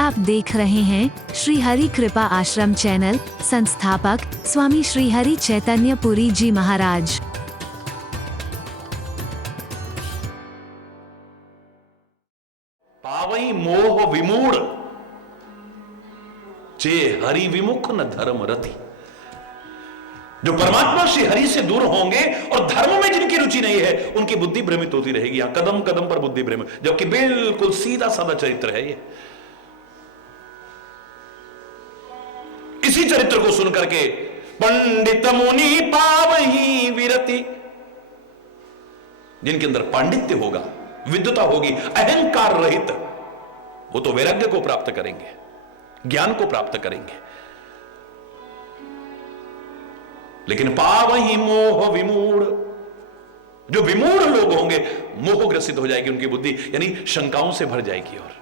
आप देख रहे हैं श्री हरि कृपा आश्रम चैनल। संस्थापक स्वामी श्री हरि चैतन्य पुरी जी महाराज। पावई मोह विमूढ़ चे हरि विमुख न धर्म रति। जो परमात्मा श्री हरि से दूर होंगे और धर्म में जिनकी रुचि नहीं है उनकी बुद्धि भ्रमित होती रहेगी। यहां कदम कदम पर बुद्धि भ्रमित, जबकि बिल्कुल सीधा साधा चरित्र है ये। इसी चरित्र को सुनकर के पंडित मुनि पावही विरति, जिनके अंदर पांडित्य होगा, विद्वता होगी, अहंकार रहित, वो तो वैराग्य को प्राप्त करेंगे, ज्ञान को प्राप्त करेंगे। लेकिन पावही मोह विमूढ़, जो विमूढ़ लोग होंगे, मोह ग्रसित हो जाएगी उनकी बुद्धि, यानी शंकाओं से भर जाएगी। और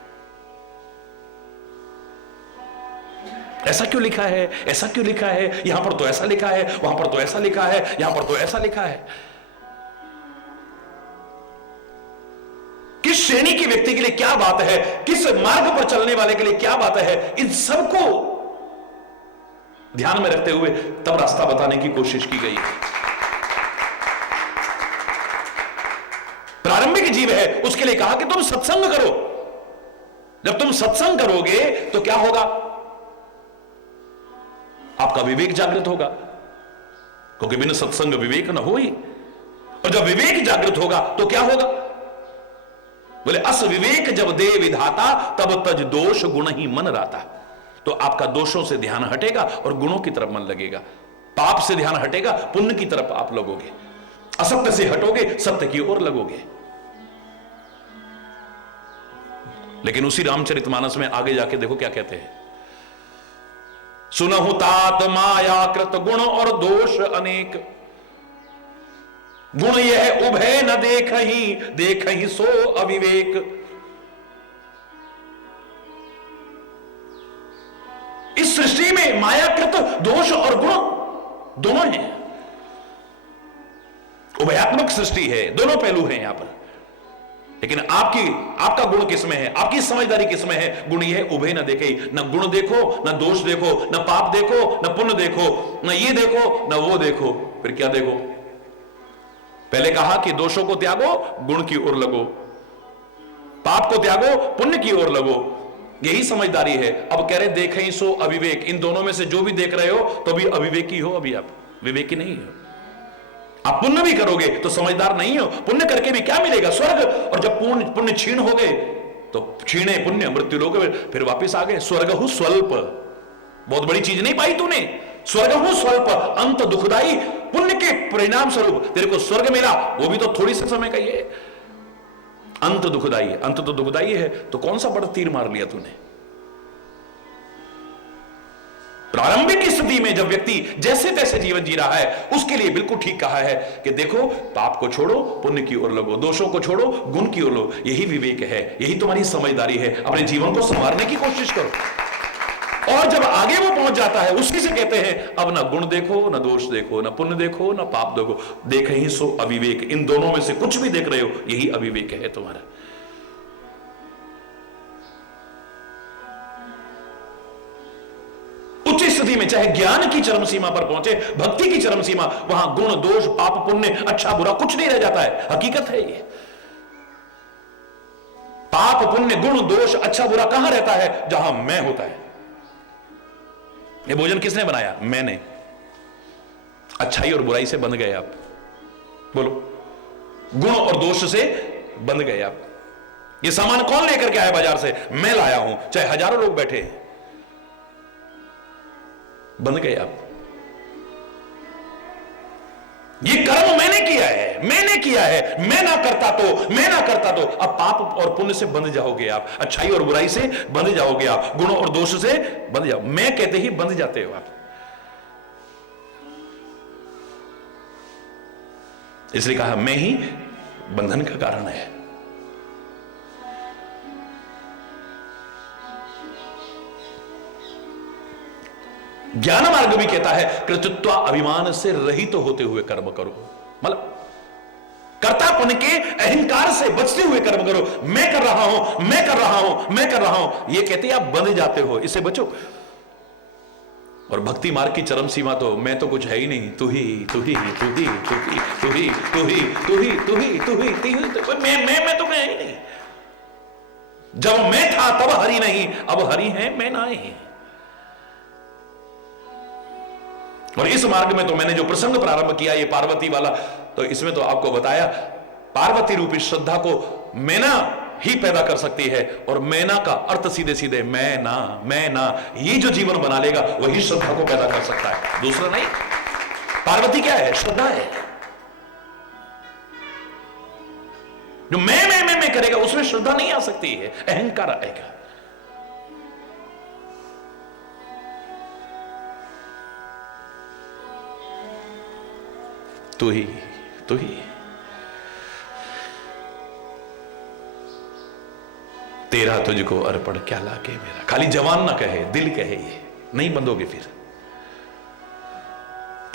ऐसा क्यों लिखा है, ऐसा क्यों लिखा है, यहां पर तो ऐसा लिखा है, वहां पर तो ऐसा लिखा है, यहां पर तो ऐसा लिखा है। किस श्रेणी के व्यक्ति के लिए क्या बात है, किस मार्ग पर चलने वाले के लिए क्या बात है, इन सबको ध्यान में रखते हुए तब रास्ता बताने की कोशिश की गई है। प्रारंभिक जीव है, उसके लिए कहा कि तुम सत्संग करो। जब तुम सत्संग करोगे तो क्या होगा, आपका विवेक जागृत होगा, क्योंकि बिना सत्संग विवेक न हो ही। और जब विवेक जागृत होगा तो क्या होगा, बोले अस विवेक जब दे विधाता तब तज दोष गुण ही मन राता। तो आपका दोषों से ध्यान हटेगा और गुणों की तरफ मन लगेगा, पाप से ध्यान हटेगा, पुण्य की तरफ आप लगोगे, असत्य से हटोगे, सत्य की ओर लगोगे। लेकिन उसी रामचरितमानस में आगे जाके देखो क्या कहते हैं, सुनहु तात माया कृत गुण और दोष अनेक, गुण यह उभय न देख ही सो अविवेक। इस सृष्टि में मायाकृत दोष और गुण दोनों हैं, उभयात्मक सृष्टि है, दोनों पहलू हैं यहां पर। लेकिन आपका गुण किसमें है, आपकी समझदारी किसमें है। गुण यह उभय न देखे, न गुण देखो, न दोष देखो, न पाप देखो, न पुण्य देखो, न ये देखो, न वो देखो, फिर क्या देखो। पहले कहा कि दोषों को त्यागो, गुण की ओर लगो, पाप को त्यागो, पुण्य की ओर लगो, यही समझदारी है। अब कह रहे देखें सो अविवेक, इन दोनों में से जो भी देख रहे हो तो भी अविवेकी हो, अभी आप विवेकी नहीं हो। आप पुण्य भी करोगे तो समझदार नहीं हो, पुण्य करके भी क्या मिलेगा, स्वर्ग। और जब पुण्य क्षीण हो गए तो क्षीणे पुण्य मृत्यु लोग, फिर वापिस आ गए। स्वर्ग हूं स्वल्प, बहुत बड़ी चीज नहीं पाई तूने, स्वर्ग हूं स्वल्प अंत दुखदाई। पुण्य के परिणाम स्वरूप तेरे को स्वर्ग मिला, वो भी तो थोड़ी से समय का ही है। अंत दुखदाई, अंत तो दुखदाई है, तो कौन सा बड़ा तीर मार लिया तूने। प्रारंभिक स्थिति में जब व्यक्ति जैसे तैसे जीवन जी रहा है, उसके लिए बिल्कुल ठीक कहा है कि देखो पाप को छोड़ो, पुण्य की ओर लगो, दोषों को छोड़ो, गुण की ओर लो। यही विवेक है, यही तुम्हारी समझदारी है। अपने जीवन को संवारने की कोशिश करो। और जब आगे वो पहुंच जाता है, उसी से कहते हैं अब ना गुण देखो, ना दोष देखो, ना पुण्य देखो, ना पाप देखो, देख ही सो अविवेक। इन दोनों में से कुछ भी देख रहे हो, यही अविवेक है तुम्हारा। उच्च स्थिति में चाहे ज्ञान की चरम सीमा पर पहुंचे, भक्ति की चरम सीमा, वहां गुण दोष पाप पुण्य अच्छा बुरा कुछ नहीं रह जाता है। हकीकत है ये। पाप पुण्य गुण दोष अच्छा बुरा कहां रहता है, जहां मैं होता है। ये भोजन किसने बनाया, मैंने। अच्छाई और बुराई से बंध गए आप, बोलो, गुण और दोष से बंध गए आप। ये सामान कौन लेकर के आया बाजार से, मैं लाया हूं, चाहे हजारों लोग बैठे हैं, बंध गए आप। ये कर्म मैंने किया है, मैंने किया है, मैं ना करता तो अब पाप और पुण्य से बंध जाओगे आप, अच्छाई और बुराई से बंध जाओगे आप, गुण और दोष से बंध जाओ। मैं कहते ही बंध जाते हो आप। इसलिए कहा मैं ही बंधन का कारण है। ज्ञान मार्ग भी कहता है कृतत्व अभिमान से रहित होते हुए कर्म करो। मतलब कर्ता मैनापन के अहंकार से बचते हुए कर्म करो। मैं कर रहा हूं, मैं कर रहा हूं, मैं कर रहा हूं, ये कहते आप बंध जाते हो, इससे बचो। और भक्ति मार्ग की चरम सीमा तो मैं तो कुछ है ही नहीं, तू ही तू ही तू ही तू ही तू ही तू ही तू ही तू ही तू ही तू ही, मैं तो मैं ही नहीं। जब मैं था तब हरि नहीं, अब हरि है मैं नहीं। और इस मार्ग में तो मैंने जो प्रसंग प्रारंभ किया ये पार्वती वाला, तो इसमें तो आपको बताया पार्वती रूपी श्रद्धा को मैना ही पैदा कर सकती है। और मैना का अर्थ सीधे सीधे मैं ना, ये जो जीवन बना लेगा वही श्रद्धा को पैदा कर सकता है, दूसरा नहीं। पार्वती क्या है? श्रद्धा है। जो मैं करेगा उसमें श्रद्धा नहीं आ सकती है, अहंकार आएगा। तू ही तेरा तुझको अर्पण क्या लागे मेरा। खाली जवान ना कहे, दिल कहे, ये नहीं बंधोगे फिर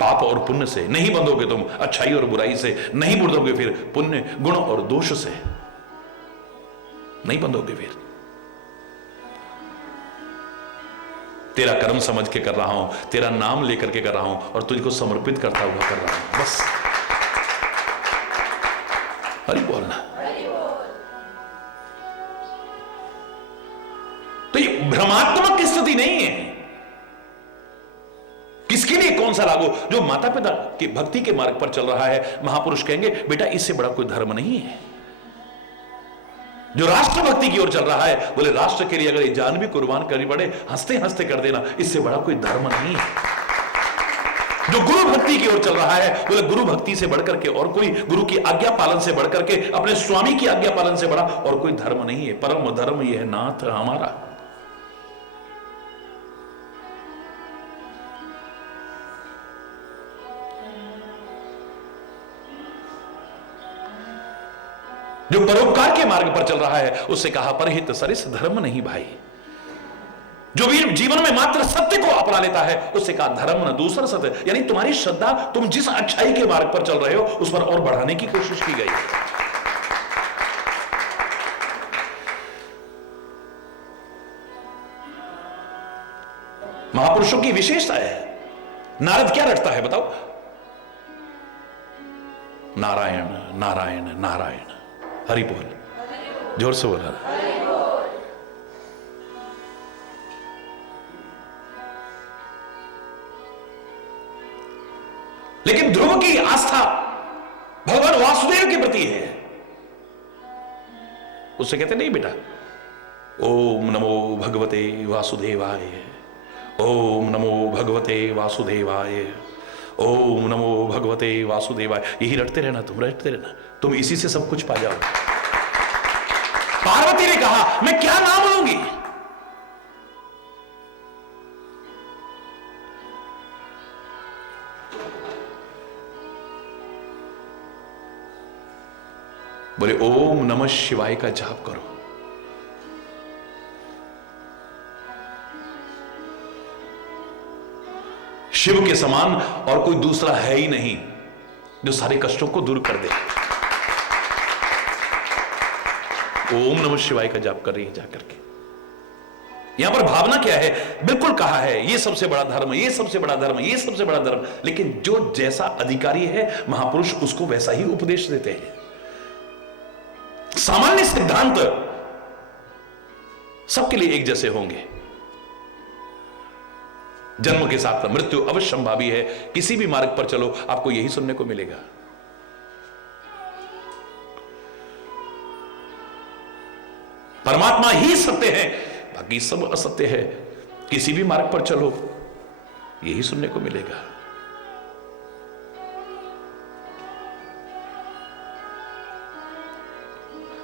पाप और पुण्य से, नहीं बंधोगे तुम अच्छाई और बुराई से, नहीं बंधोगे फिर पुण्य गुण और दोष से, नहीं बंधोगे फिर। तेरा कर्म समझ के कर रहा हूं, तेरा नाम लेकर के कर रहा हूं और तुझको समर्पित करता हुआ कर रहा हूं, बस। हरि बोलना। तो ये भ्रमात्मक की स्थिति नहीं है। किसके लिए कौन सा लागू? जो माता पिता की भक्ति के मार्ग पर चल रहा है, महापुरुष कहेंगे बेटा इससे बड़ा कोई धर्म नहीं है। जो राष्ट्र भक्ति की ओर चल रहा है, बोले राष्ट्र के लिए अगर ये जान भी कुर्बान करनी पड़े, हंसते हंसते कर देना, इससे बड़ा कोई धर्म नहीं है। जो गुरु भक्ति की ओर चल रहा है, बोले गुरु भक्ति से बढ़कर के और कोई, गुरु की आज्ञा पालन से बढ़कर के, अपने स्वामी की आज्ञा पालन से बड़ा और कोई धर्म नहीं है। परम धर्म यह है नाथ हमारा। जो परोपकार के मार्ग पर चल रहा है, उससे कहा परहित सरिस धर्म नहीं भाई। जो भी जीवन में मात्र सत्य को अपना लेता है, उससे कहा धर्म न दूसरा सत्य। यानी तुम्हारी श्रद्धा, तुम जिस अच्छाई के मार्ग पर चल रहे हो उस पर और बढ़ाने की कोशिश की गई है। महापुरुषों की विशेषता है। नारद क्या रटता है बताओ? नारायण नारायण नारायण। हरि बोल, जोर से बोला। लेकिन ध्रुव की आस्था भगवान वासुदेव के प्रति है। उससे कहते नहीं बेटा, ओम नमो भगवते वासुदेवाय, ओम नमो भगवते वासुदेवाय, ओम नमो भगवते वासुदेवाय। यही रटते रहना, तुम रटते रहना, तुम इसी से सब कुछ पा जाओ। पार्वती ने कहा मैं क्या नाम लूंगी? बोले ओम नमः शिवाय का जाप करो। शिव के समान और कोई दूसरा है ही नहीं जो सारे कष्टों को दूर कर दे। ओम नमः शिवाय का जाप कर रही है जाकर के। यहां पर भावना क्या है? बिल्कुल कहा है ये सबसे बड़ा धर्म, ये सबसे बड़ा धर्म, ये सबसे बड़ा धर्म। लेकिन जो जैसा अधिकारी है महापुरुष उसको वैसा ही उपदेश देते हैं। सामान्य सिद्धांत सबके लिए एक जैसे होंगे। जन्म के साथ मृत्यु अवश्यंभावी है। किसी भी मार्ग पर चलो आपको यही सुनने को मिलेगा। परमात्मा ही सत्य है, बाकी सब असत्य है। किसी भी मार्ग पर चलो यही सुनने को मिलेगा।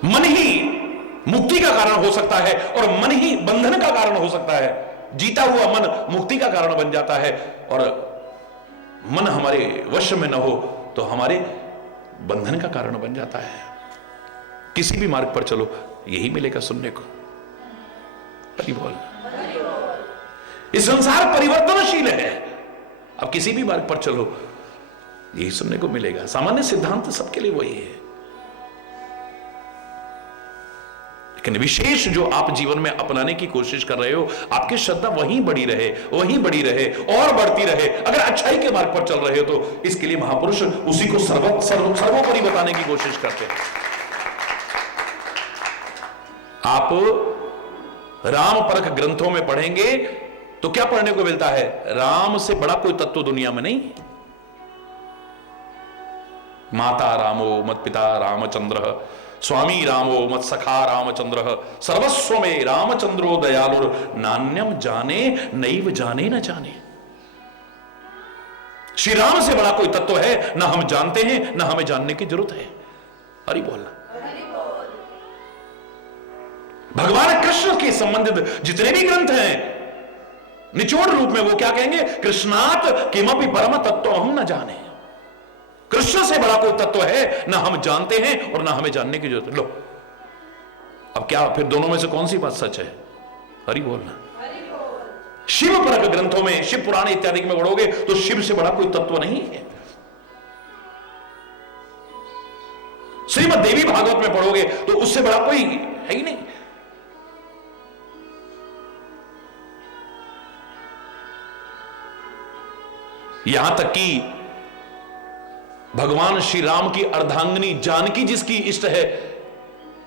मन ही मुक्ति का कारण हो सकता है और मन ही बंधन का कारण हो सकता है। जीता हुआ मन मुक्ति का कारण बन जाता है और मन हमारे वश में न हो तो हमारे बंधन का कारण बन जाता है। किसी भी मार्ग पर चलो यही मिलेगा सुनने को। हरि बोल। ये संसार परिवर्तनशील है। अब किसी भी मार्ग पर चलो यही सुनने को मिलेगा। सामान्य सिद्धांत सबके लिए वही है। लेकिन विशेष जो आप जीवन में अपनाने की कोशिश कर रहे हो, आपकी श्रद्धा वहीं बढ़ी रहे, वहीं बढ़ी रहे और बढ़ती रहे। अगर अच्छाई के मार्ग पर चल रहे हो तो इसके लिए महापुरुष उसी को सर्वोपरि बताने की कोशिश करते हैं। आप राम परख ग्रंथों में पढ़ेंगे तो क्या पढ़ने को मिलता है? राम से बड़ा कोई तत्व दुनिया में नहीं है। माता रामो मत पिता रामचंद्र, स्वामी रामो मत सखा रामचंद्र, सर्वस्व में रामचंद्रो दयालुर, नान्यम जाने नैव जाने न जाने। श्री राम से बड़ा कोई तत्व है ना हम जानते हैं ना हमें जानने की जरूरत है। हरि बोलना। भगवान कृष्ण के संबंधित जितने भी ग्रंथ हैं निचोड़ रूप में वो क्या कहेंगे? कृष्णात किमपि परम तत्व हम न जाने। कृष्ण से बड़ा कोई तत्व है ना हम जानते हैं और ना हमें जानने की जरूरत है। लो अब क्या फिर दोनों में से कौन सी बात सच है? हरि बोलना। शिव परक ग्रंथों में, शिव पुराण इत्यादि में पढ़ोगे तो शिव से बड़ा कोई तत्व नहीं है। श्रीमद् देवी भागवत में पढ़ोगे तो उससे बड़ा कोई है ही नहीं। यहां तक कि भगवान श्री राम की अर्धांगिनी जानकी जिसकी इष्ट है,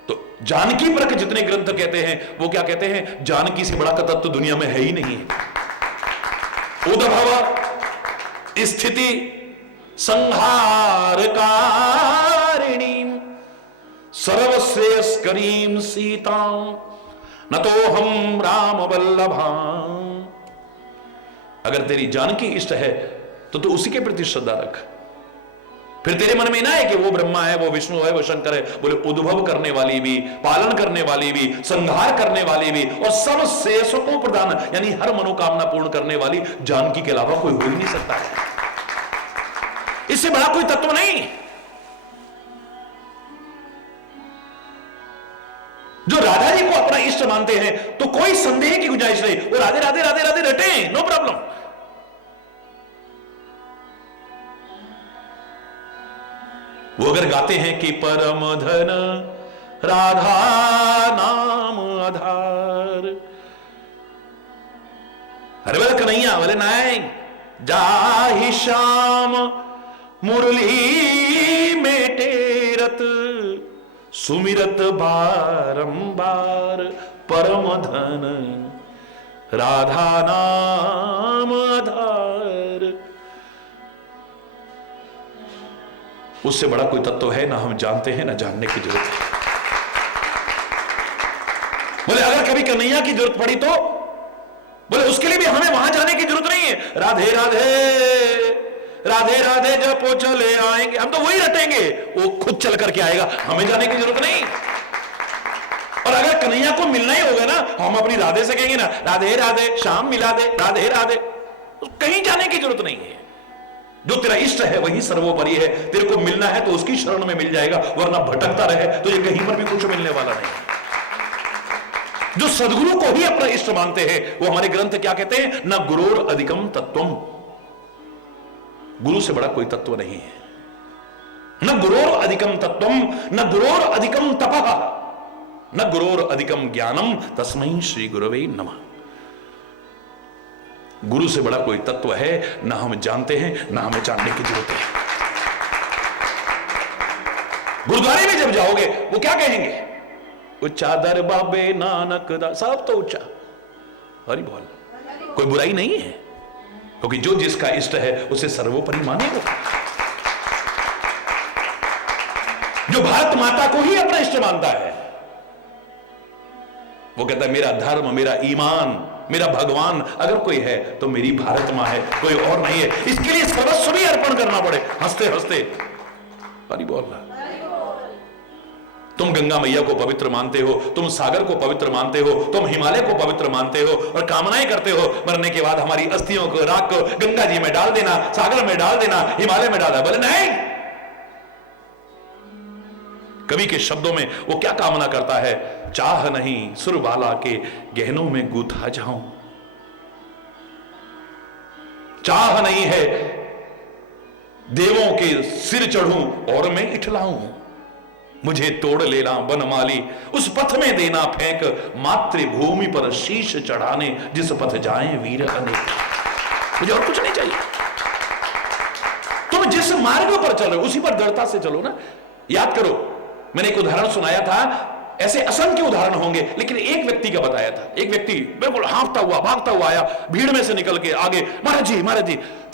तो जानकी परक जितने ग्रंथ कहते हैं वो क्या कहते हैं? जानकी से बड़ा तत्व दुनिया में है ही नहीं। उद्भव स्थिति संहारकारिणी सर्वश्रेयस्करीं सीता न तो हम राम वल्लभा। अगर तेरी जानकी इष्ट है तो तू उसी के प्रति श्रद्धा रख। फिर तेरे मन में ना है कि वो ब्रह्मा है, वो विष्णु है, वो शंकर है। बोले उद्भव करने वाली भी, पालन करने वाली भी, संहार करने वाली भी और सब शेषों को प्रदान यानी हर मनोकामना पूर्ण करने वाली जानकी के अलावा कोई हो ही नहीं सकता है। इससे बड़ा कोई तत्व नहीं। जो राधा जी को अपना इष्ट मानते हैं तो कोई संदेह की गुंजाइश नहीं। वो राधे राधे राधे राधे रटे, नो प्रॉब्लम। वो अगर गाते हैं कि परम धन राधा नाम आधार, अरे बोले कन्हैया, बोले नहीं, जाहि श्याम मुरली में टेरत सुमिरत बारंबार परम धन राधा नाम आधार। उससे बड़ा कोई तत्व है ना हम जानते हैं ना जानने की जरूरत है। बोले अगर कभी कन्हैया की जरूरत पड़ी तो बोले उसके लिए भी हमें वहां जाने की जरूरत नहीं है। राधे राधे राधे राधे जब वो चले आएंगे हम तो वही रटेंगे, वो खुद चल करके आएगा, हमें जाने की जरूरत नहीं। और अगर कन्हैया को मिलना ही होगा ना, हम अपनी राधे से कहेंगे ना राधे राधे श्याम मिला दे, राधे राधे, तो कहीं जाने की जरूरत नहीं है। जो तेरा इष्ट है वही सर्वोपरि है। तेरे को मिलना है तो उसकी शरण में मिल जाएगा, वरना भटकता रहे तो ये कहीं पर भी कुछ मिलने वाला नहीं। जो सदगुरु को ही अपना इष्ट मानते हैं वो हमारे ग्रंथ क्या कहते हैं? न गुरोर अधिकम तत्वम। गुरु से बड़ा कोई तत्व नहीं है। न गुरोर अधिकम तत्वम न गुरोर अधिकम तपः न गुरोर अधिकम ज्ञानम तस्मै श्री गुरवे नमः। गुरु से बड़ा कोई तत्व है ना हम जानते हैं ना हमें जानने की जरूरत है। गुरुद्वारे में जब जाओगे वो क्या कहेंगे? उच्चा दर बाबे नानक दा, सब तो उच्चा। हरि बोल। कोई बुराई नहीं है क्योंकि जो जिसका इष्ट है उसे सर्वोपरि मानेगा। जो भारत माता को ही अपना इष्ट मानता है वो कहता है मेरा धर्म, मेरा ईमान, मेरा भगवान अगर कोई है तो मेरी भारत मां है, कोई और नहीं है। इसके लिए सर्वस्व भी अर्पण करना पड़े हंसते हंसते। हरि बोल। तुम गंगा मैया को पवित्र मानते हो, तुम सागर को पवित्र मानते हो, तुम हिमालय को पवित्र मानते हो और कामनाएं करते हो मरने के बाद हमारी अस्थियों को, राख को गंगा जी में डाल देना, सागर में डाल देना, हिमालय में डाला। बोले नहीं। कवि के शब्दों में वो क्या कामना करता है? चाह नहीं सुरबाला के गहनों में गूथा जाऊं। चाह नहीं है देवों के सिर चढ़ूं और मैं इठलाऊं। मुझे तोड़ लेना बनमाली, उस पथ में देना फेंक, मातृभूमि पर शीश चढ़ाने, जिस पथ जाएं वीर अनेक। मुझे और कुछ नहीं चाहिए। तुम जिस मार्ग पर चल रहे हो उसी पर दृढ़ता से चलो ना। याद करो, मैंने एक उदाहरण सुनाया था, ऐसे असंख्य उदाहरण होंगे, लेकिन एक व्यक्ति का बताया था। एक व्यक्ति बिल्कुल हाँफता हुआ भागता हुआ आया, भीड़ में से निकल के आगे, महाराज जी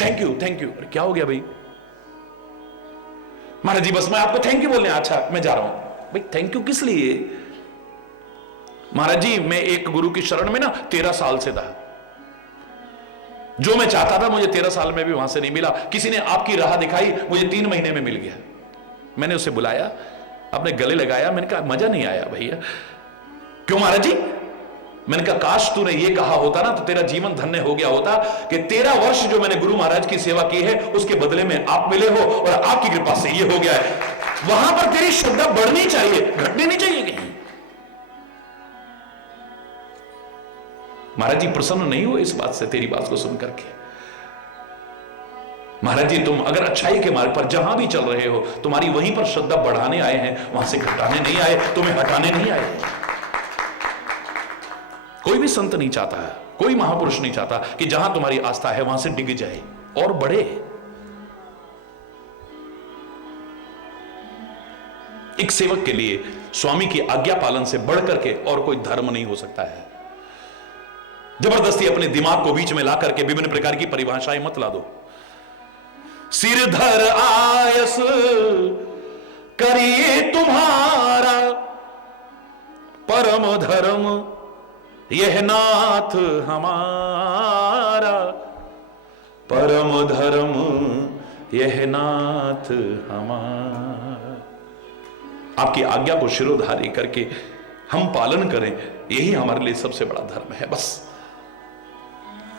थैंक यू थैंक यू। क्या हो गया भाई? महाराज जी बस मैं आपको थैंक यू बोलने, अच्छा मैं जा रहा हूं। भाई थैंक यू किस लिए? महाराज जी मैं एक गुरु की शरण में ना 13 साल से था, जो मैं चाहता था मुझे 13 साल में भी वहां से नहीं मिला। किसी ने आपकी राह दिखाई, मुझे 3 महीने में मिल गया। मैंने उसे बुलाया, अपने गले लगाया, मैंने कहा मजा नहीं आया भैया। क्यों महाराज जी? मैंने कहा काश तूने ये कहा होता ना तो तेरा जीवन धन्य हो गया होता कि 13 वर्ष जो मैंने गुरु महाराज की सेवा की है उसके बदले में आप मिले हो और आपकी कृपा से ये हो गया है। वहां पर तेरी श्रद्धा बढ़नी चाहिए, घटनी नहीं चाहिए कहीं। महाराज जी प्रसन्न नहीं हुए इस बात से, तेरी बात को सुन करके। महाराज जी तुम अगर अच्छाई के मार्ग पर जहां भी चल रहे हो, तुम्हारी वहीं पर श्रद्धा बढ़ाने आए हैं, वहां से घटाने नहीं आए, तुम्हें हटाने नहीं आए। कोई भी संत नहीं चाहता है, कोई महापुरुष नहीं चाहता कि जहां तुम्हारी आस्था है वहां से डिग जाए और बढ़े। एक सेवक के लिए स्वामी की आज्ञा पालन से बढ़ करके और कोई धर्म नहीं हो सकता है। जबरदस्ती अपने दिमाग को बीच में ला करके विभिन्न प्रकार की परिभाषाएं मत ला दो। सिर धर आयस करिए तुम्हारा, परम धर्म यह नाथ हमारा, परम धर्म यह नाथ हमारा। आपकी आज्ञा को शिरोधार्य करके हम पालन करें, यही हमारे लिए सबसे बड़ा धर्म है। बस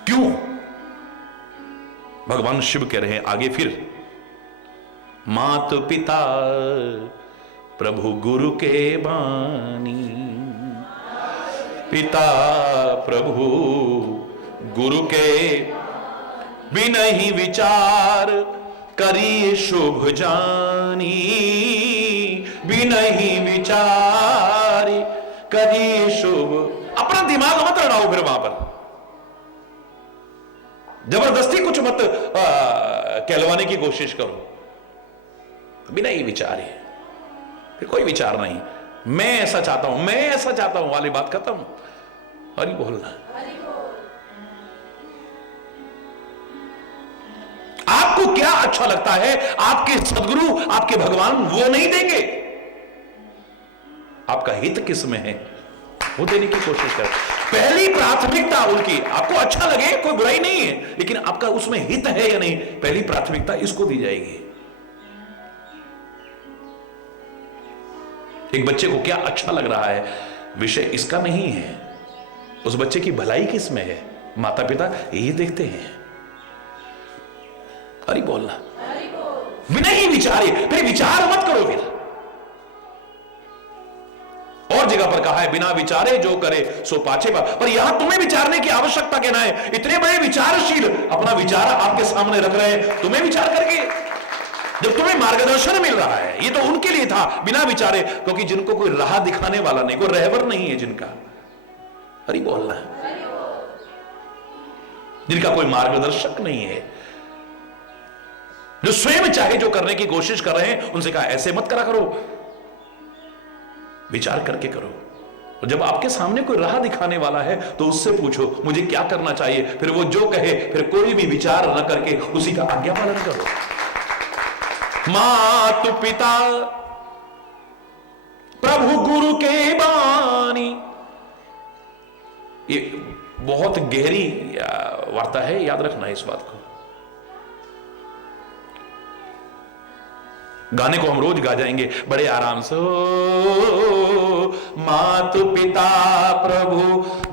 क्यों? भगवान शिव कह रहे हैं आगे फिर, मात पिता प्रभु गुरु के बानी, पिता प्रभु गुरु के बिनहि विचार करिए शुभ जानी, बिनहि विचार करिए शुभ। अपना दिमाग मत लड़ाओ फिर वहां पर, जबरदस्ती कुछ मत कहलवाने की कोशिश करो। बिना ही विचार है, फिर कोई विचार नहीं। मैं ऐसा चाहता हूं, मैं ऐसा चाहता हूं वाली बात खत्म। हरि बोलना। आपको क्या अच्छा लगता है, आपके सदगुरु आपके भगवान वो नहीं देंगे। आपका हित किस में है वो देने की कोशिश करें। पहली प्राथमिकता उनकी, आपको अच्छा लगे कोई बुराई नहीं है, लेकिन आपका उसमें हित है या नहीं, पहली प्राथमिकता इसको दी जाएगी। एक बच्चे को क्या अच्छा लग रहा है विषय इसका नहीं है, उस बच्चे की भलाई किस में है, माता पिता ये देखते हैं। हरि बोलना। बिना ही विचारे, फिर विचार मत करो। फिर और जगह पर कहा है बिना विचारे जो करे सो पाछे पर यहां तुम्हें विचारने की आवश्यकता क्या है। इतने बड़े विचारशील अपना विचार आपके सामने रख रहे हैं, तुम्हें विचार करके जब तुम्हें मार्गदर्शन मिल रहा है। ये तो उनके लिए था बिना विचारे, क्योंकि जिनको कोई राह दिखाने वाला नहीं, कोई रहबर नहीं है जिनका। हरि बोलना। जिनका कोई मार्गदर्शक नहीं है, जो स्वयं चाहे जो करने की कोशिश कर रहे हैं, उनसे कहा ऐसे मत करा करो, विचार करके करो। और जब आपके सामने कोई राह दिखाने वाला है तो उससे पूछो मुझे क्या करना चाहिए, फिर वो जो कहे फिर कोई भी विचार न करके उसी का आज्ञा पालन करो। मातु पिता प्रभु गुरु के बानी, ये बहुत गहरी वार्ता है, याद रखना इस बात को। गाने को हम रोज गा जाएंगे बड़े आराम से। मातु पिता प्रभु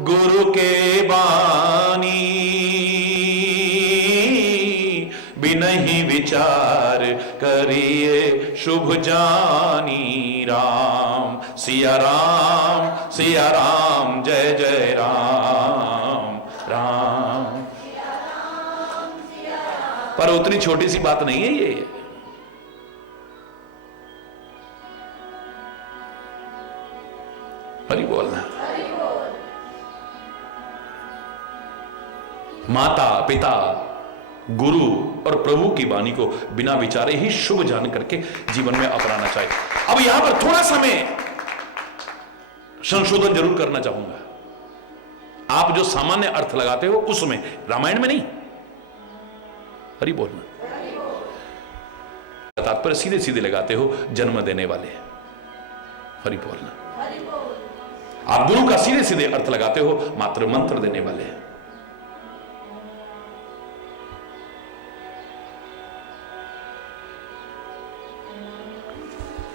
गुरु के बानी, बिनहि विचार करिए शुभ जानी। राम सिया राम जय जय राम राम। पर उतनी छोटी सी बात नहीं है ये। हरि बोलना। माता पिता गुरु और प्रभु की वाणी को बिना विचारे ही शुभ जान करके जीवन में अपनाना चाहिए। अब यहां पर थोड़ा सा मैं संशोधन जरूर करना चाहूंगा। आप जो सामान्य अर्थ लगाते हो उसमें, रामायण में नहीं। हरि बोलना। तात्पर्य सीधे सीधे लगाते हो, जन्म देने वाले। हरि बोलना। आप गुरु का सीधे सीधे अर्थ लगाते हो, मात्र मंत्र देने वाले।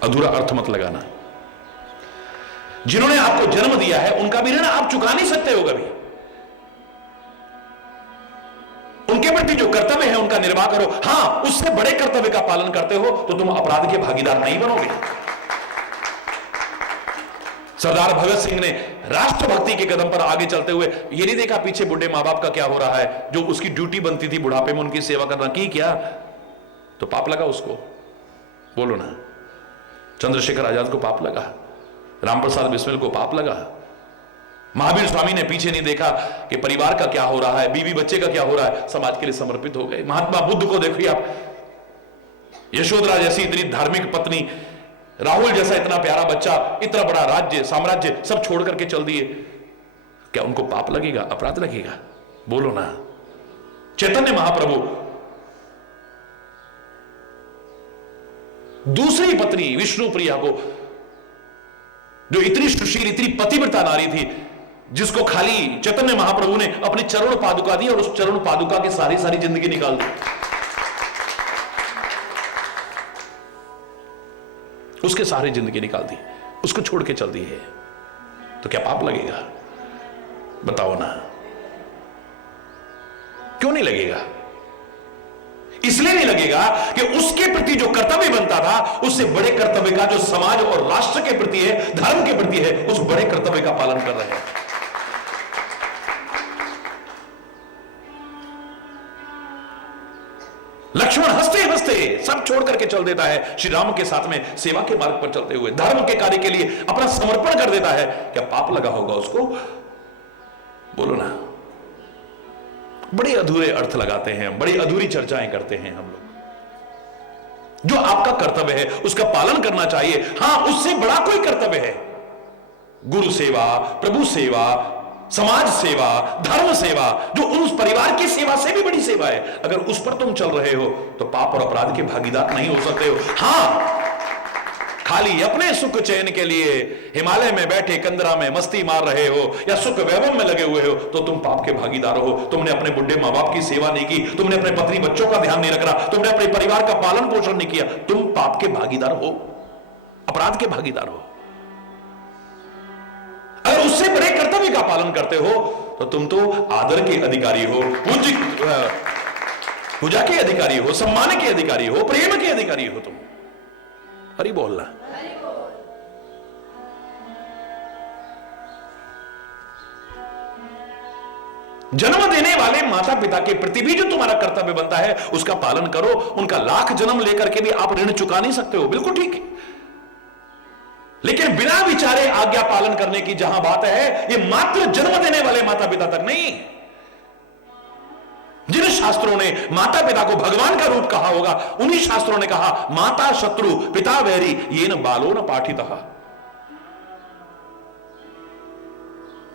अधूरा अर्थ मत लगाना। जिन्होंने आपको जन्म दिया है उनका भी ऋण आप चुका नहीं सकते हो कभी। उनके प्रति जो कर्तव्य है उनका निर्वाह करो। हां, उससे बड़े कर्तव्य का पालन करते हो तो तुम अपराध के भागीदार नहीं बनोगे। सरदार भगत सिंह ने राष्ट्रभक्ति के कदम पर आगे चलते हुए ये नहीं देखा पीछे बुढ़े मां बाप का क्या हो रहा है। जो उसकी ड्यूटी बनती थी बुढ़ापे में उनकी सेवा करना, की क्या तो पाप लगा उसको। बोलो ना। चंद्रशेखर आजाद को पाप लगा, रामप्रसाद बिस्मिल को पाप लगा। महावीर स्वामी ने पीछे नहीं देखा कि परिवार का क्या हो रहा है, बीवी बच्चे का क्या हो रहा है, समाज के लिए समर्पित हो गए। महात्मा बुद्ध को देखिए आप, यशोधरा जैसी इतनी धार्मिक पत्नी, राहुल जैसा इतना प्यारा बच्चा, इतना बड़ा राज्य साम्राज्य सब छोड़ करके चल दिए। क्या उनको पाप लगेगा, अपराध लगेगा? बोलो ना। चैतन्य महाप्रभु दूसरी पत्नी विष्णु प्रिया को, जो इतनी सुशील इतनी पतिव्रता नारी थी, जिसको खाली चैतन्य महाप्रभु ने अपनी चरण पादुका दी और उस चरण पादुका की सारी जिंदगी निकाल दी, उसके सारी जिंदगी निकाल दी, उसको छोड़ के चल दी है। तो क्या पाप लगेगा? बताओ ना। क्यों नहीं लगेगा? इसलिए नहीं लगेगा कि उसके प्रति जो कर्तव्य बनता था उससे बड़े कर्तव्य का जो समाज और राष्ट्र के प्रति है, धर्म के प्रति है, उस बड़े कर्तव्य का पालन कर रहे हैं। लक्ष्मण हंसते हंसते सब छोड़ करके चल देता है, श्री राम के साथ में सेवा के मार्ग पर चलते हुए धर्म के कार्य के लिए अपना समर्पण कर देता है। क्या पाप लगा होगा उसको? बोलो ना। बड़े अधूरे अर्थ लगाते हैं, बड़ी अधूरी चर्चाएं करते हैं हम लोग। जो आपका कर्तव्य है उसका पालन करना चाहिए। हां, उससे बड़ा कोई कर्तव्य है, गुरु सेवा, प्रभु सेवा, समाज सेवा, धर्म सेवा, जो उस परिवार की सेवा से भी बड़ी सेवा है। अगर उस पर तुम चल रहे हो तो पाप और अपराध के भागीदार नहीं हो सकते हो। हां, खाली अपने सुख चैन के लिए हिमालय में बैठे कंदरा में मस्ती मार रहे हो या सुख वैभव में लगे हुए हो तो तुम पाप के भागीदार हो। तुमने अपने बुढ़े मां बाप की सेवा नहीं की, तुमने अपने पत्नी बच्चों का ध्यान नहीं रखा, तुमने अपने परिवार का पालन पोषण नहीं किया, तुम पाप के भागीदार हो, अपराध के भागीदार हो। अगर उससे बड़े कर्तव्य का पालन करते हो तो तुम तो आदर के अधिकारी हो, पूजा के अधिकारी हो, सम्मान के अधिकारी हो, प्रेम के अधिकारी हो तुम। हरि बोलना। जन्म देने वाले माता पिता के प्रति भी जो तुम्हारा कर्तव्य बनता है उसका पालन करो। उनका लाख जन्म लेकर के भी आप ऋण चुका नहीं सकते हो, बिल्कुल ठीक है। लेकिन बिना विचारे आज्ञा पालन करने की जहां बात है, ये मात्र जन्म देने वाले माता पिता तक नहीं। जिन शास्त्रों ने माता पिता को भगवान का रूप कहा होगा, उन्हीं शास्त्रों ने कहा माता शत्रु पिता वैरी ये न बालो न पाठितः।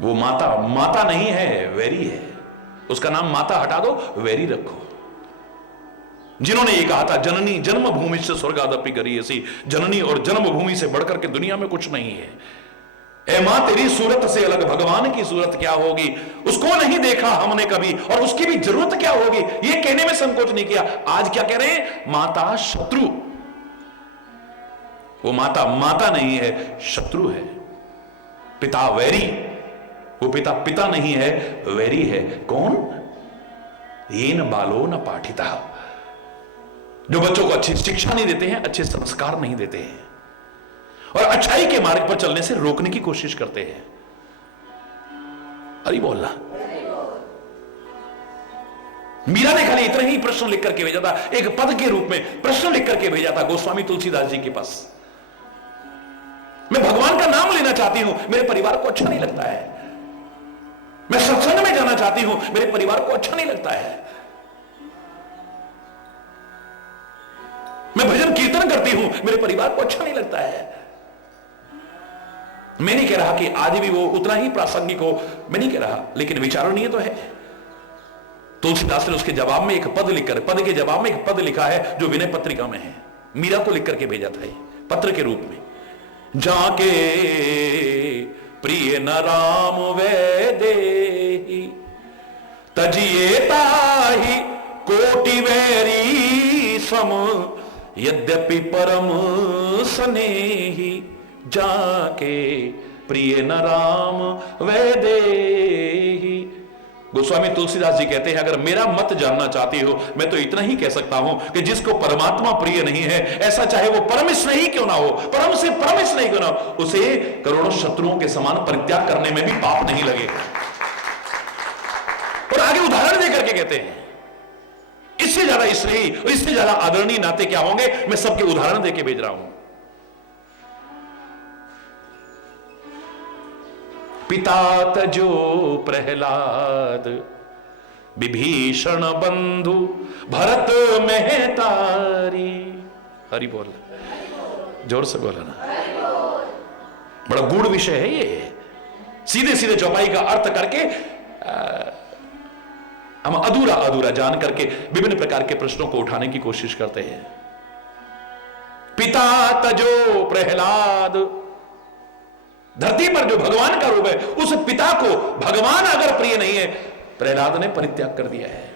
वो माता माता नहीं है, वैरी है। उसका नाम माता हटा दो, वैरी रखो। जिन्होंने ये कहा था जननी जन्मभूमि से स्वर्गादपि गरीयसी, जननी और जन्मभूमि से बढ़कर के दुनिया में कुछ नहीं है। ए मां तेरी सूरत से अलग भगवान की सूरत क्या होगी, उसको नहीं देखा हमने कभी और उसकी भी जरूरत क्या होगी, ये कहने में संकोच नहीं किया। आज क्या कह रहे हैं? माता शत्रु। वो माता माता नहीं है, शत्रु है। पिता वैरी, वो पिता पिता नहीं है, वैरी है। कौन? ये न बालो न पाठिता, जो बच्चों को अच्छी शिक्षा नहीं देते हैं, अच्छे संस्कार नहीं देते हैं और अच्छाई के मार्ग पर चलने से रोकने की कोशिश करते हैं। अरे बोलना। मीरा ने खाली इतना ही प्रश्न लिख करके भेजा था, एक पद के रूप में प्रश्न लिख करके भेजा था गोस्वामी तुलसीदास जी के पास। मैं भगवान का नाम लेना चाहती हूं, मेरे परिवार को अच्छा नहीं लगता है। मैं सत्संग में जाना चाहती हूं, मेरे परिवार को अच्छा नहीं लगता है। मैं भजन कीर्तन करती हूं, मेरे परिवार को अच्छा नहीं लगता है। मैं नहीं कह रहा कि आज भी वो उतना ही प्रासंगिक हो, मैं नहीं कह रहा, लेकिन विचारणीय तो है। तुलसीदास ने उसके जवाब में एक पद लिखकर, पद के जवाब में एक पद लिखा है जो विनय पत्रिका में है, मीरा को लिख करके भेजा था पत्र के रूप में। जाके प्रिय न राम वैदेही, तजिए ताहि कोटि वैरी सम, यद्यपि परम स्नेही। जाके प्रिय न राम वैदेही। गोस्वामी तुलसीदास जी कहते हैं, अगर मेरा मत जानना चाहती हो, मैं तो इतना ही कह सकता हूं कि जिसको परमात्मा प्रिय नहीं है, ऐसा चाहे वो परम स्नेही क्यों ना हो, परम से परम स्नेही क्यों ना हो, उसे करोड़ों शत्रुओं के समान परित्याग करने में भी पाप नहीं लगेगा। और आगे उदाहरण देकर के कहते हैं, इससे ज्यादा स्नेही और इससे ज्यादा आदरणीय नाते क्या होंगे, मैं सबके उदाहरण देके भेज रहा हूं। पिता तजो प्रहलाद, विभीषण बंधु भरत मेहतारी। हरि बोल, जोर से बोला ना, बड़ा गूढ़ विषय है ये। सीधे सीधे चौपाई का अर्थ करके हम अधूरा अधूरा जान करके विभिन्न प्रकार के प्रश्नों को उठाने की कोशिश करते हैं। पिता तजो प्रहलाद, धरती पर जो भगवान का रूप है, उस पिता को भगवान अगर प्रिय नहीं है, प्रहलाद ने परित्याग कर दिया है।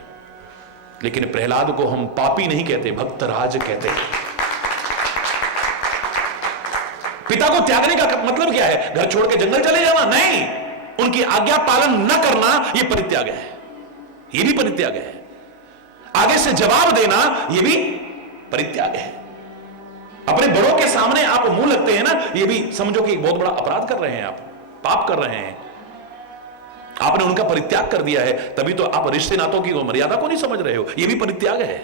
लेकिन प्रहलाद को हम पापी नहीं कहते, भक्तराज कहते हैं। पिता को त्यागने का मतलब क्या है? घर छोड़ के जंगल चले जाना? नहीं, उनकी आज्ञा पालन न करना, यह परित्याग है, यह भी परित्याग है। आगे से जवाब देना, यह भी परित्याग है। अपने बड़ों के सामने आप मुंह लगते हैं ना, ये भी समझो कि एक बहुत बड़ा अपराध कर रहे हैं, आप पाप कर रहे हैं। आपने उनका परित्याग कर दिया है, तभी तो आप रिश्ते नातों की मर्यादा को नहीं समझ रहे हो, ये भी परित्याग है।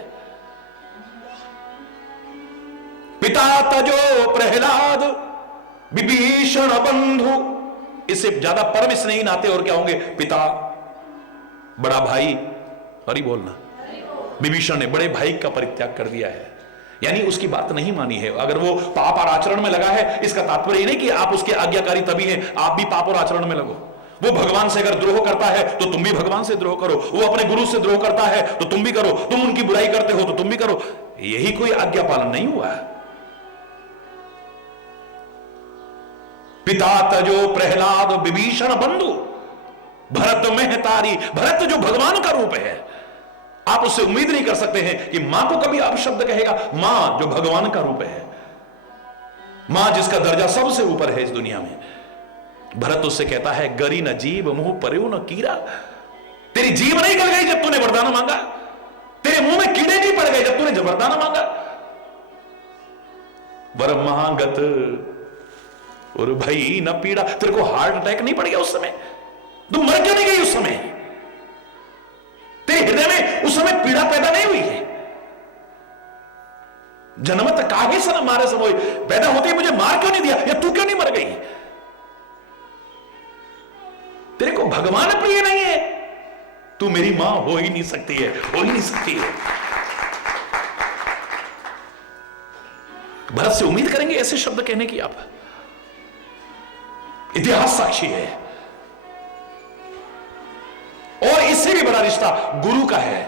पिता तजो प्रहलाद, विभीषण बंधु, इससे ज्यादा परम स्नेही नाते और क्या होंगे? पिता, बड़ा भाई। हरि बोलना। विभीषण ने बड़े भाई का परित्याग कर दिया है, यानी उसकी बात नहीं मानी है। अगर वो पाप और आचरण में लगा है, इसका तात्पर्य नहीं कि आप उसके आज्ञाकारी तभी हैं, आप भी पाप और आचरण में लगो। वो भगवान से अगर द्रोह करता है तो तुम भी भगवान से द्रोह करो, वो अपने गुरु से द्रोह करता है तो तुम भी करो, तुम उनकी बुराई करते हो तो तुम भी करो। यही कोई आज्ञा पालन नहीं हुआ। पिता तजो प्रहलाद, विभीषण बंधु भरत मेहतारी। भरत जो भगवान का रूप है, आप उससे उम्मीद नहीं कर सकते हैं कि मां को कभी आप शब्द कहेगा। मां जो भगवान का रूप है, मां जिसका दर्जा सबसे ऊपर है इस दुनिया में, भरत उससे कहता है, गरी न जीव मुंह परयु न कीड़ा। तेरी जीव नहीं गल गई जब तूने वरदान मांगा, तेरे मुंह में कीड़े नहीं पड़ गए जब तूने वरदान मांगा। वर महागत और भाई न पीड़ा। तेरे को हार्ट अटैक नहीं पड़ गया उस समय? तुम मर क्यों नहीं गई उस समय? तेरे हृदय में उस समय पीड़ा पैदा नहीं हुई है? जनमत काहे सन मारे समोई, पैदा होते ही मुझे मार क्यों नहीं दिया, या तू क्यों नहीं मर गई? तेरे को भगवान प्रिय नहीं है, तू मेरी मां हो ही नहीं सकती है, हो ही नहीं सकती है। भरत से उम्मीद करेंगे ऐसे शब्द कहने की आप? इतिहास साक्षी है। और इससे भी बड़ा रिश्ता गुरु का है,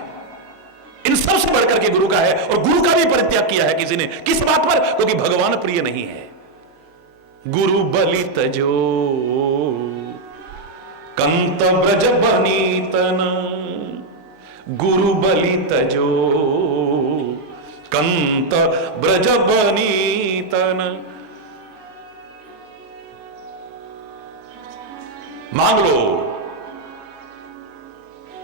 इन सबसे बढ़कर के गुरु का है। और गुरु का भी परित्याग किया है किसी ने, किस बात पर? क्योंकि भगवान प्रिय नहीं है। गुरु बलि तजो कंत ब्रज बनीतन, गुरु बलि तजो कंत ब्रज बनीतन। मांग लो,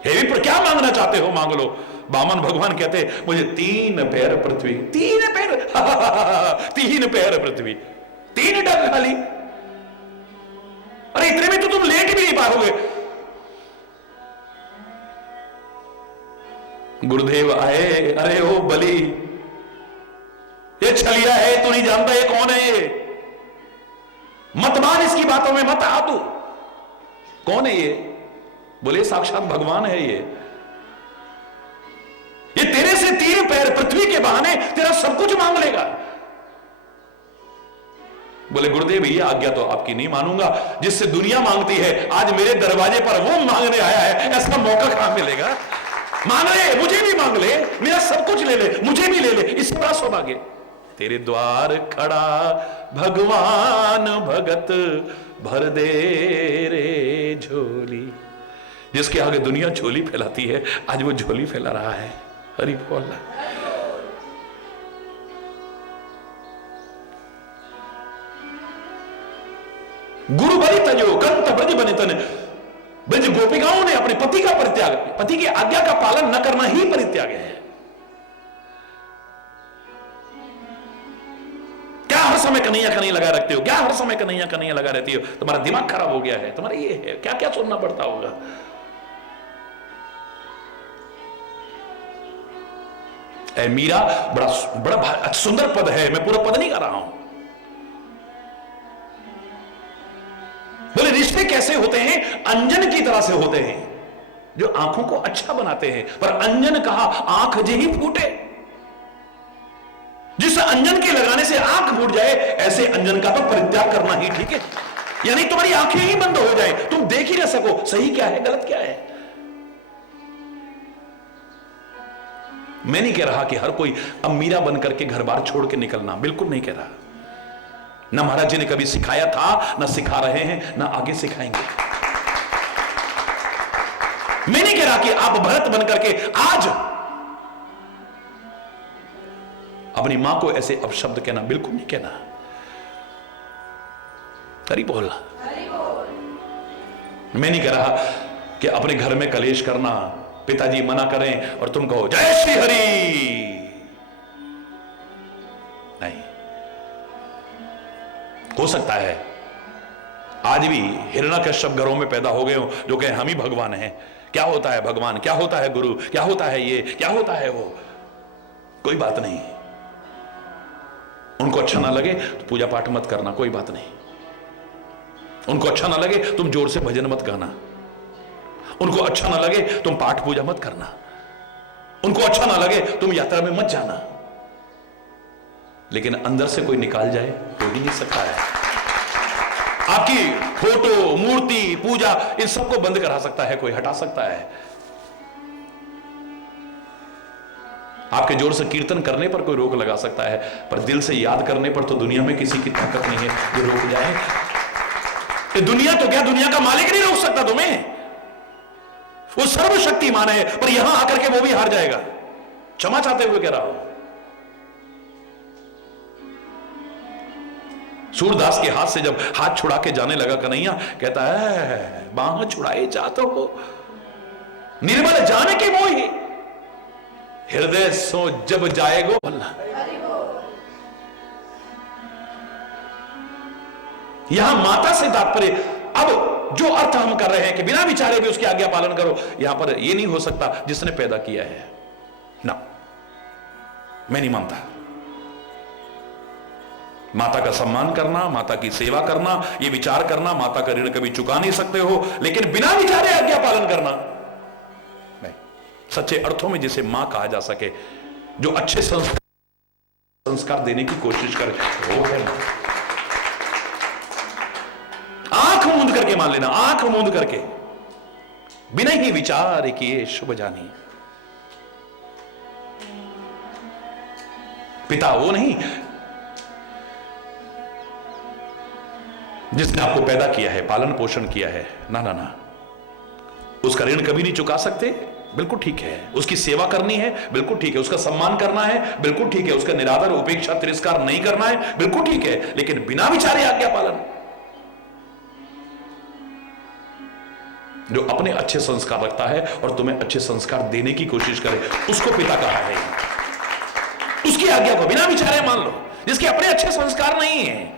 हे विप्र क्या मांगना चाहते हो मांग लो। बामन भगवान कहते मुझे 3 पैर पृथ्वी, 3 पैर 3 पैर पृथ्वी, 3 डग खाली। अरे इतने में तो तुम लेट भी नहीं पाओगे। गुरुदेव आए, अरे ओ बलि, ये छलिया है, तू नहीं जानता ये कौन है? ये मत मान इसकी बातों में, मत आ तू। कौन है ये? बोले साक्षात भगवान है ये तेरे से 3 पैर पृथ्वी के बहाने तेरा सब कुछ मांग लेगा। बोले गुरुदेव ये आज्ञा तो आपकी नहीं मानूंगा, जिससे दुनिया मांगती है आज मेरे दरवाजे पर वो मांगने आया है, ऐसा मौका कहां मिलेगा? मांग ले, मुझे भी मांग ले, मेरा सब कुछ ले ले, मुझे भी ले ले, इससे बड़ा सौभाग्य। तेरे द्वार खड़ा भगवान भगत भर दे रे झोली। जिसके आगे दुनिया झोली फैलाती है, आज वो झोली फैला रहा है। हरि बोल। गुरु बलि तजो कंत ब्रज बनितन। ब्रज गोपिकाओं ने अपने पति का परित्याग, पति की आज्ञा का पालन न करना ही परित्याग है। क्या हर समय कन्हैया कन्हैया लगा रखते हो? क्या हर समय कन्हैया कन्हैया लगा रहती हो? तुम्हारा दिमाग खराब हो गया है, तुम्हारा ये है, क्या क्या सुनना पड़ता होगा। ऐ मीरा, बड़ा बड़ा सुंदर पद है, मैं पूरा पद नहीं कर रहा हूं। बोले रिश्ते कैसे होते हैं? अंजन की तरह से होते हैं, जो आंखों को अच्छा बनाते हैं। पर अंजन कहा आंख जे ही फूटे। जिस अंजन के लगाने से आंख फूट जाए, ऐसे अंजन का तो परित्याग करना ही ठीक है। यानी तुम्हारी आंखें ही बंद हो जाए, तुम देख ही ना सको सही क्या है गलत क्या है। मैं नहीं कह रहा कि हर कोई अब मीरा बन करके घर बार छोड़ के निकलना, बिल्कुल नहीं कह रहा। ना महाराज जी ने कभी सिखाया था, ना सिखा रहे हैं, ना आगे सिखाएंगे। मैं नहीं कह रहा कि आप भरत बन करके आज अपनी मां को ऐसे अपशब्द कहना, बिल्कुल नहीं कहना। हरि बोल। मैं नहीं कह रहा कि अपने घर में कलेश करना, पिताजी मना करें और तुम कहो जय श्री हरि। नहीं, हो सकता है आज भी हिरण्यकश्यप घरों में पैदा हो गए हो जो कहे हम ही भगवान हैं। क्या होता है भगवान, क्या होता है गुरु, क्या होता है ये, क्या होता है वो। कोई बात नहीं, उनको अच्छा ना लगे तो पूजा पाठ मत करना, कोई बात नहीं। उनको अच्छा ना लगे तुम जोर से भजन मत गाना, उनको अच्छा ना लगे तुम पाठ पूजा मत करना, उनको अच्छा ना लगे तुम यात्रा में मत जाना। लेकिन अंदर से कोई निकाल जाए तो ही नहीं सकता है। आपकी फोटो, मूर्ति, पूजा, इन सबको बंद करा सकता है कोई, हटा सकता है। आपके जोर से कीर्तन करने पर कोई रोक लगा सकता है, पर दिल से याद करने पर तो दुनिया में किसी की ताकत नहीं है जो रोक जाए। ये दुनिया तो क्या, दुनिया का मालिक नहीं रोक सकता तुम्हें, वो सर्वशक्तिमान है। पर यहां आकर के वो भी हार जाएगा। क्षमा चाहते हुए कह रहा हूं। सूरदास के हाथ से जब हाथ छुड़ा के जाने लगा कन्हैया, कहता है बाह छुड़ाए जाते हो निर्मल जाने के मोही, हृदय सो जब जाएगो भला। यहां माता से तात्पर्य, अब जो अर्थ हम कर रहे हैं कि बिना विचारे भी उसकी आज्ञा पालन करो, यहां पर यह नहीं हो सकता जिसने पैदा किया है ना, मैं नहीं मानता। माता का सम्मान करना, माता की सेवा करना, यह विचार करना, माता का ऋण कभी चुका नहीं सकते हो, लेकिन बिना विचारे आज्ञा पालन करना नहीं। सच्चे अर्थों में जिसे मां कहा जा सके, जो अच्छे संस्कार देने की कोशिश करे, वो है मां। आंख मूंद करके मान लेना, आंख मूंद करके, बिना ही विचार किए शुभ जानी। पिता वो नहीं जिसने आपको पैदा किया है, पालन पोषण किया है, ना ना ना, उसका ऋण कभी नहीं चुका सकते, बिल्कुल ठीक है। उसकी सेवा करनी है, बिल्कुल ठीक है। उसका सम्मान करना है, बिल्कुल ठीक है। उसका निरादर, उपेक्षा, तिरस्कार नहीं करना है, बिल्कुल ठीक है। लेकिन बिना विचारे आज्ञा पालन, जो अपने अच्छे संस्कार रखता है और तुम्हें अच्छे संस्कार देने की कोशिश करे, उसको पिता कहा है। उसकी आज्ञा को बिना विचारे मान लो। जिसके अपने अच्छे संस्कार नहीं है,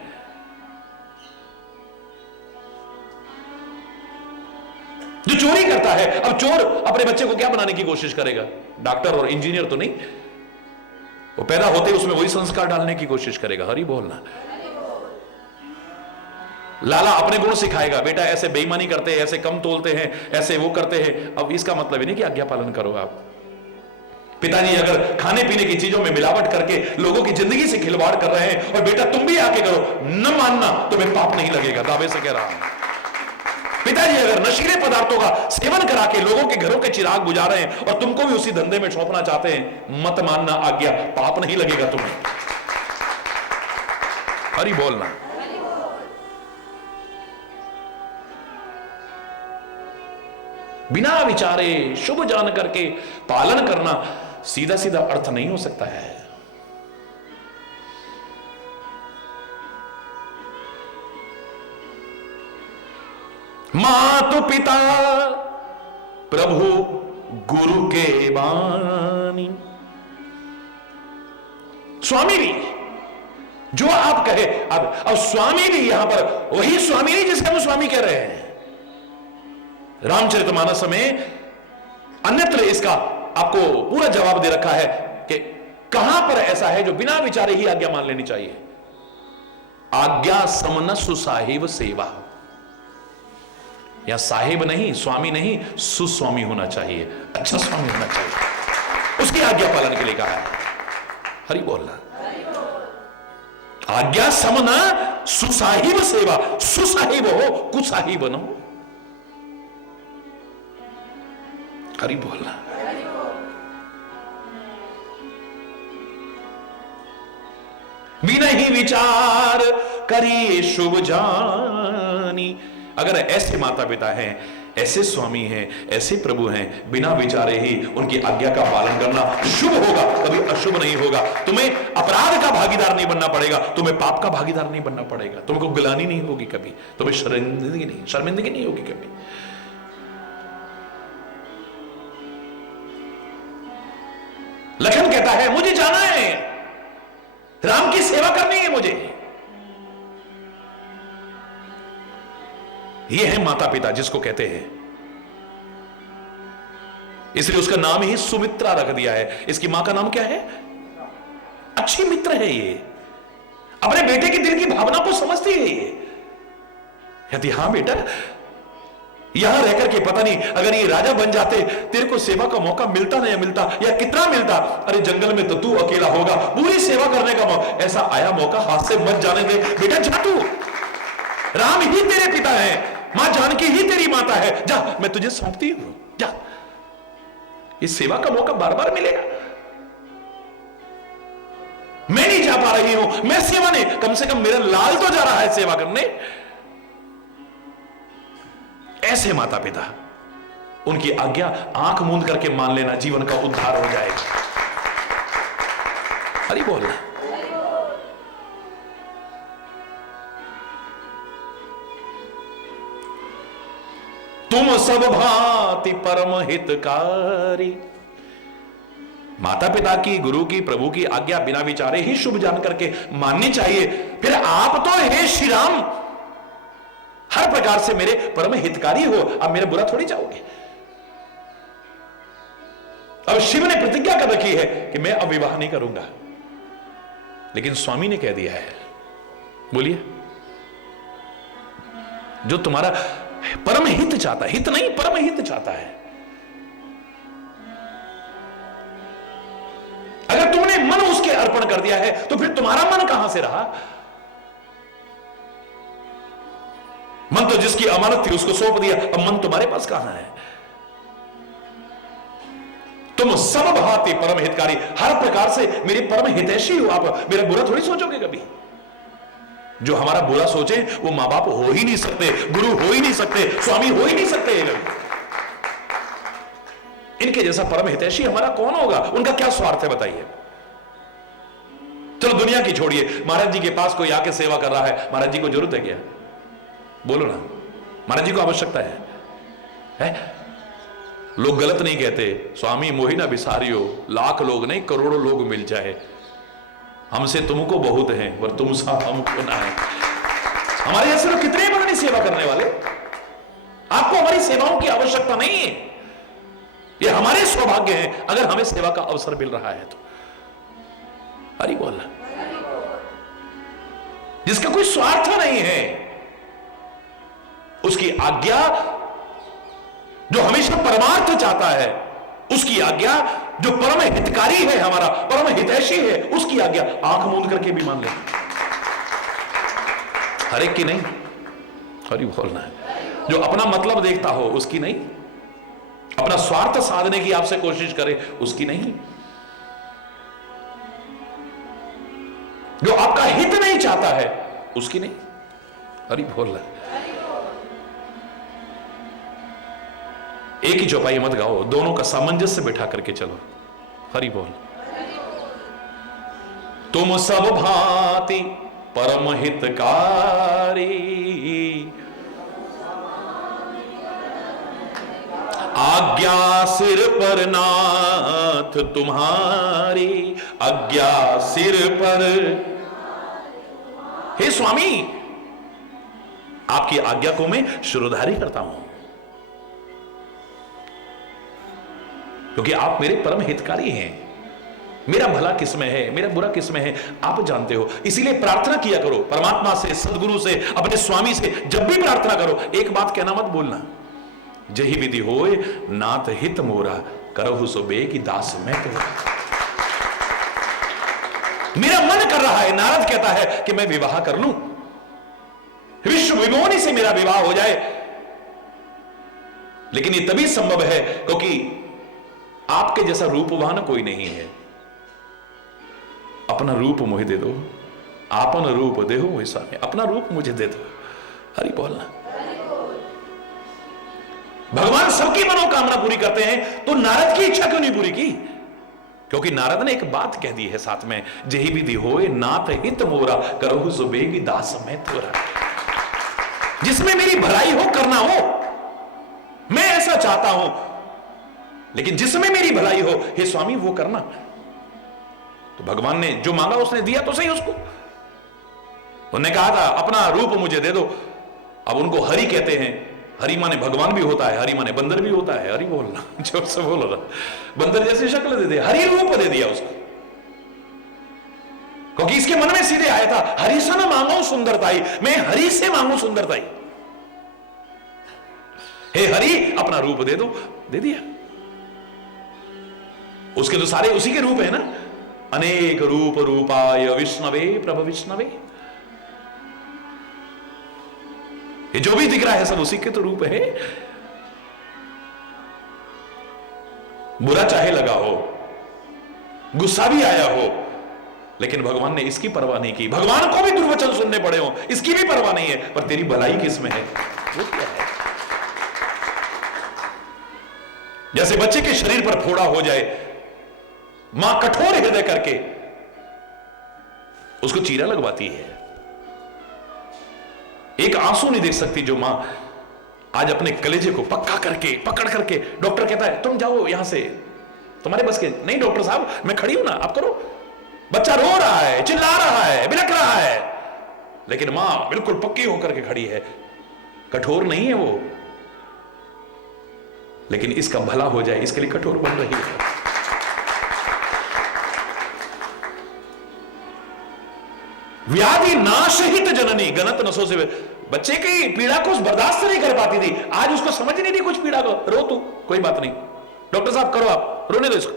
जो चोरी करता है, अब चोर अपने बच्चे को क्या बनाने की कोशिश करेगा? डॉक्टर और इंजीनियर तो नहीं, वो पैदा होते उसमें वही संस्कार डालने की कोशिश करेगा। हरि बोलना। लाला अपने गुण सिखाएगा, बेटा ऐसे बेईमानी करते हैं, ऐसे कम तोलते हैं, ऐसे वो करते हैं। अब इसका मतलब ही नहीं कि आज्ञा पालन करो आप। पिताजी अगर खाने पीने की चीजों में मिलावट करके लोगों की जिंदगी से खिलवाड़ कर रहे हैं और बेटा तुम भी आके करो, न मानना तुम्हें पाप नहीं लगेगा, दावे से कह रहा हूं। पिताजी अगर नशीले पदार्थों का सेवन करा के लोगों के घरों के चिराग बुझा रहे हैं और तुमको भी उसी धंधे में सौंपना चाहते हैं, मत मानना आज्ञा, पाप नहीं लगेगा तुम्हें। हरि बोलना। बिना विचारे शुभ जान करके पालन करना सीधा सीधा अर्थ नहीं हो सकता है। मातु पिता प्रभु गुरु के बानी। स्वामी भी जो आप कहे, अब स्वामी भी यहां पर वही स्वामी नहीं जिसका हम स्वामी कह रहे हैं। रामचरितमानस में अन्यत्र इसका आपको पूरा जवाब दे रखा है कि कहां पर ऐसा है जो बिना विचारे ही आज्ञा मान लेनी चाहिए। आज्ञा समन सुसाहिब सेवा, या साहिब नहीं, स्वामी नहीं, सुस्वामी होना चाहिए, अच्छा स्वामी होना चाहिए, उसकी आज्ञा पालन के लिए कहा है। हरि बोलना। आज्ञा समना सुसाहिब सेवा, सुसाहिब हो, कुसाहिब न हो। हरि बोलना। बिना ही विचार करिए शुभ जानी। अगर ऐसे माता पिता हैं, ऐसे स्वामी हैं, ऐसे प्रभु हैं, बिना विचारे ही उनकी आज्ञा का पालन करना शुभ होगा, कभी अशुभ नहीं होगा। तुम्हें अपराध का भागीदार नहीं बनना पड़ेगा, तुम्हें पाप का भागीदार नहीं बनना पड़ेगा, तुमको गिलानी नहीं होगी कभी, तुम्हें शर्मिंदगी नहीं होगी कभी। लखन कहता है मुझे जाना है, राम की सेवा करनी है मुझे। यह है माता पिता जिसको कहते हैं, इसलिए उसका नाम ही सुमित्रा रख दिया है। इसकी मां का नाम क्या है? अच्छी मित्र है ये, अपने बेटे के दिल की भावना को समझती है ये। यदि हाँ बेटा, यहां रहकर के पता नहीं अगर ये राजा बन जाते, तेरे को सेवा का मौका मिलता ना या मिलता या कितना मिलता, अरे जंगल में तो तू अकेला होगा, पूरी सेवा करने का मौका, ऐसा आया मौका हाथ से मत जाने दे बेटा, जा तू। राम ही तेरे पिता है, मां जानकी ही तेरी माता है, जा मैं तुझे सौंपती हूं, जा। इस सेवा का मौका बार बार मिलेगा। मैं नहीं जा पा रही हूं, मैं सेवा नहीं, कम से कम मेरा लाल तो जा रहा है सेवा करने। ऐसे माता पिता, उनकी आज्ञा आंख मूंद करके मान लेना, जीवन का उद्धार हो जाएगा। हरि बोल। तुम सब भांति परम हितकारी। माता पिता की, गुरु की, प्रभु की आज्ञा बिना विचारे ही शुभ जान करके माननी चाहिए। फिर आप तो हे श्री राम हर प्रकार से मेरे परम हितकारी हो, अब मेरा बुरा थोड़ी चाहोगे। अब शिव ने प्रतिज्ञा कर रखी है कि मैं अब विवाह नहीं करूंगा, लेकिन स्वामी ने कह दिया है, बोलिए, जो तुम्हारा परम हित चाहता है, हित नहीं परम हित चाहता है, अगर तुमने मन उसके अर्पण कर दिया है तो फिर तुम्हारा मन कहां से रहा? मन तो जिसकी अमानत थी उसको सौंप दिया, अब मन तुम्हारे पास कहां है? तुम सब भांति परम हितकारी, हर प्रकार से मेरे परम हितैषी हो आप, मेरा बुरा थोड़ी सोचोगे कभी। जो हमारा बुरा सोचे वो मां बाप हो ही नहीं सकते, गुरु हो ही नहीं सकते, स्वामी हो ही नहीं सकते। इनके जैसा परम हितैषी हमारा कौन होगा? उनका क्या स्वार्थ है बताइए। चलो दुनिया की छोड़िए, महाराज जी के पास कोई आके सेवा कर रहा है, महाराज जी को जरूरत है क्या? बोलो ना, महाराज जी को आवश्यकता है? लोग गलत नहीं कहते, स्वामी मोहि ना बिसारियो, लाख लोग नहीं करोड़ों लोग मिल जाए, हमसे तुमको बहुत है पर तुम सा हमको ना है। हमारे ऐसे लोग कितने बड़े सेवा करने वाले। आपको हमारी सेवाओं की आवश्यकता नहीं है, ये हमारे सौभाग्य हैं अगर हमें सेवा का अवसर मिल रहा है तो। हरि बोल। जिसका कोई स्वार्थ नहीं है, उसकी आज्ञा जो हमेशा परमार्थ चाहता है, उसकी आज्ञा जो परम हितकारी है, हमारा परम हितैषी है, उसकी आज्ञा आंख मूंद करके भी मान ले। हर एक की नहीं, हरि बोलना है। जो अपना मतलब देखता हो उसकी नहीं, अपना स्वार्थ साधने की आपसे कोशिश करे उसकी नहीं, जो आपका हित नहीं चाहता है उसकी नहीं। हरि बोलना है। एक ही चौपाई मत गाओ, दोनों का सामंजस्य बिठा करके चलो। हरि बोल। तुम सब भांति परम हितकारी, आज्ञा सिर पर नाथ तुम्हारी, आज्ञा सिर पर। हे स्वामी, आपकी आज्ञा को मैं शिरोधारी करता हूं, क्योंकि आप मेरे परम हितकारी हैं। मेरा भला किसमें है, मेरा बुरा किसमें है, आप जानते हो। इसीलिए प्रार्थना किया करो परमात्मा से, सदगुरु से, अपने स्वामी से। जब भी प्रार्थना करो एक बात कहना मत भूलना, जही विधि होए नाथ हित मोरा, करहु सो बेगी दास मैं तो। मेरा मन कर रहा है, नारद कहता है कि मैं विवाह कर लूं, विश्व विमोहनी से मेरा विवाह हो जाए, लेकिन ये तभी संभव है क्योंकि आपके जैसा रूपवान कोई नहीं है। अपना रूप मुझे दे दो, आपन रूप देहो मुझे स्वामी, अपना रूप मुझे दे दो। हरि बोलना। भगवान सबकी मनोकामना पूरी करते हैं, तो नारद की इच्छा क्यों नहीं पूरी की? क्योंकि नारद ने एक बात कह दी है साथ में, जही विधि होए नाथ हित मोरा, करहु सो बेगी दास मैं तोरा। जिसमें मेरी भलाई हो करना हो, मैं ऐसा चाहता हूं, लेकिन जिसमें मेरी भलाई हो हे स्वामी वो करना। तो भगवान ने जो मांगा उसने दिया तो सही उसको। उन्होंने कहा था अपना रूप मुझे दे दो। अब उनको हरि कहते हैं। हरि माने भगवान भी होता है, हरि माने बंदर भी होता है। हरि बोलना, जोर से बोल रहा। बंदर जैसी शक्ल दे दे, हरि रूप दे दिया उसको, क्योंकि इसके मन में सीधे आया था हरि से न मांगो सुंदरताई, मैं हरि से मांगू सुंदरताई। हे हरि अपना रूप दे दो, दे दिया। उसके तो सारे उसी के रूप है ना, अनेक रूप रूपाय विष्णवे प्रभ विष्णवे। ये जो भी दिख रहा है सब उसी के तो रूप है। बुरा चाहे लगा हो, गुस्सा भी आया हो, लेकिन भगवान ने इसकी परवाह नहीं की। भगवान को भी दुर्वचन सुनने पड़े हो, इसकी भी परवाह नहीं है। पर तेरी भलाई किसमें है, वो क्या है? जैसे बच्चे के शरीर पर फोड़ा हो जाए, मां कठोर हृदय करके उसको चीरा लगवाती है। एक आंसू नहीं देख सकती जो मां आज अपने कलेजे को पक्का करके पकड़ करके, डॉक्टर कहता है तुम जाओ यहां से, तुम्हारे बस के नहीं डॉक्टर साहब, मैं खड़ी हूं ना, आप करो। बच्चा रो रहा है, चिल्ला रहा है, बिलख रहा है, लेकिन मां बिल्कुल पक्की होकर के खड़ी है। कठोर नहीं है वो, लेकिन इसका भला हो जाए इसके लिए कठोर बन रही है। व्याधि नाशहित जननी गणत नसों से। बच्चे की पीड़ा को बर्दाश्त नहीं कर पाती थी, आज उसको समझ नहीं थी कुछ पीड़ा को। रो तू, कोई बात नहीं, डॉक्टर साहब करो, आप रोने दो इसको।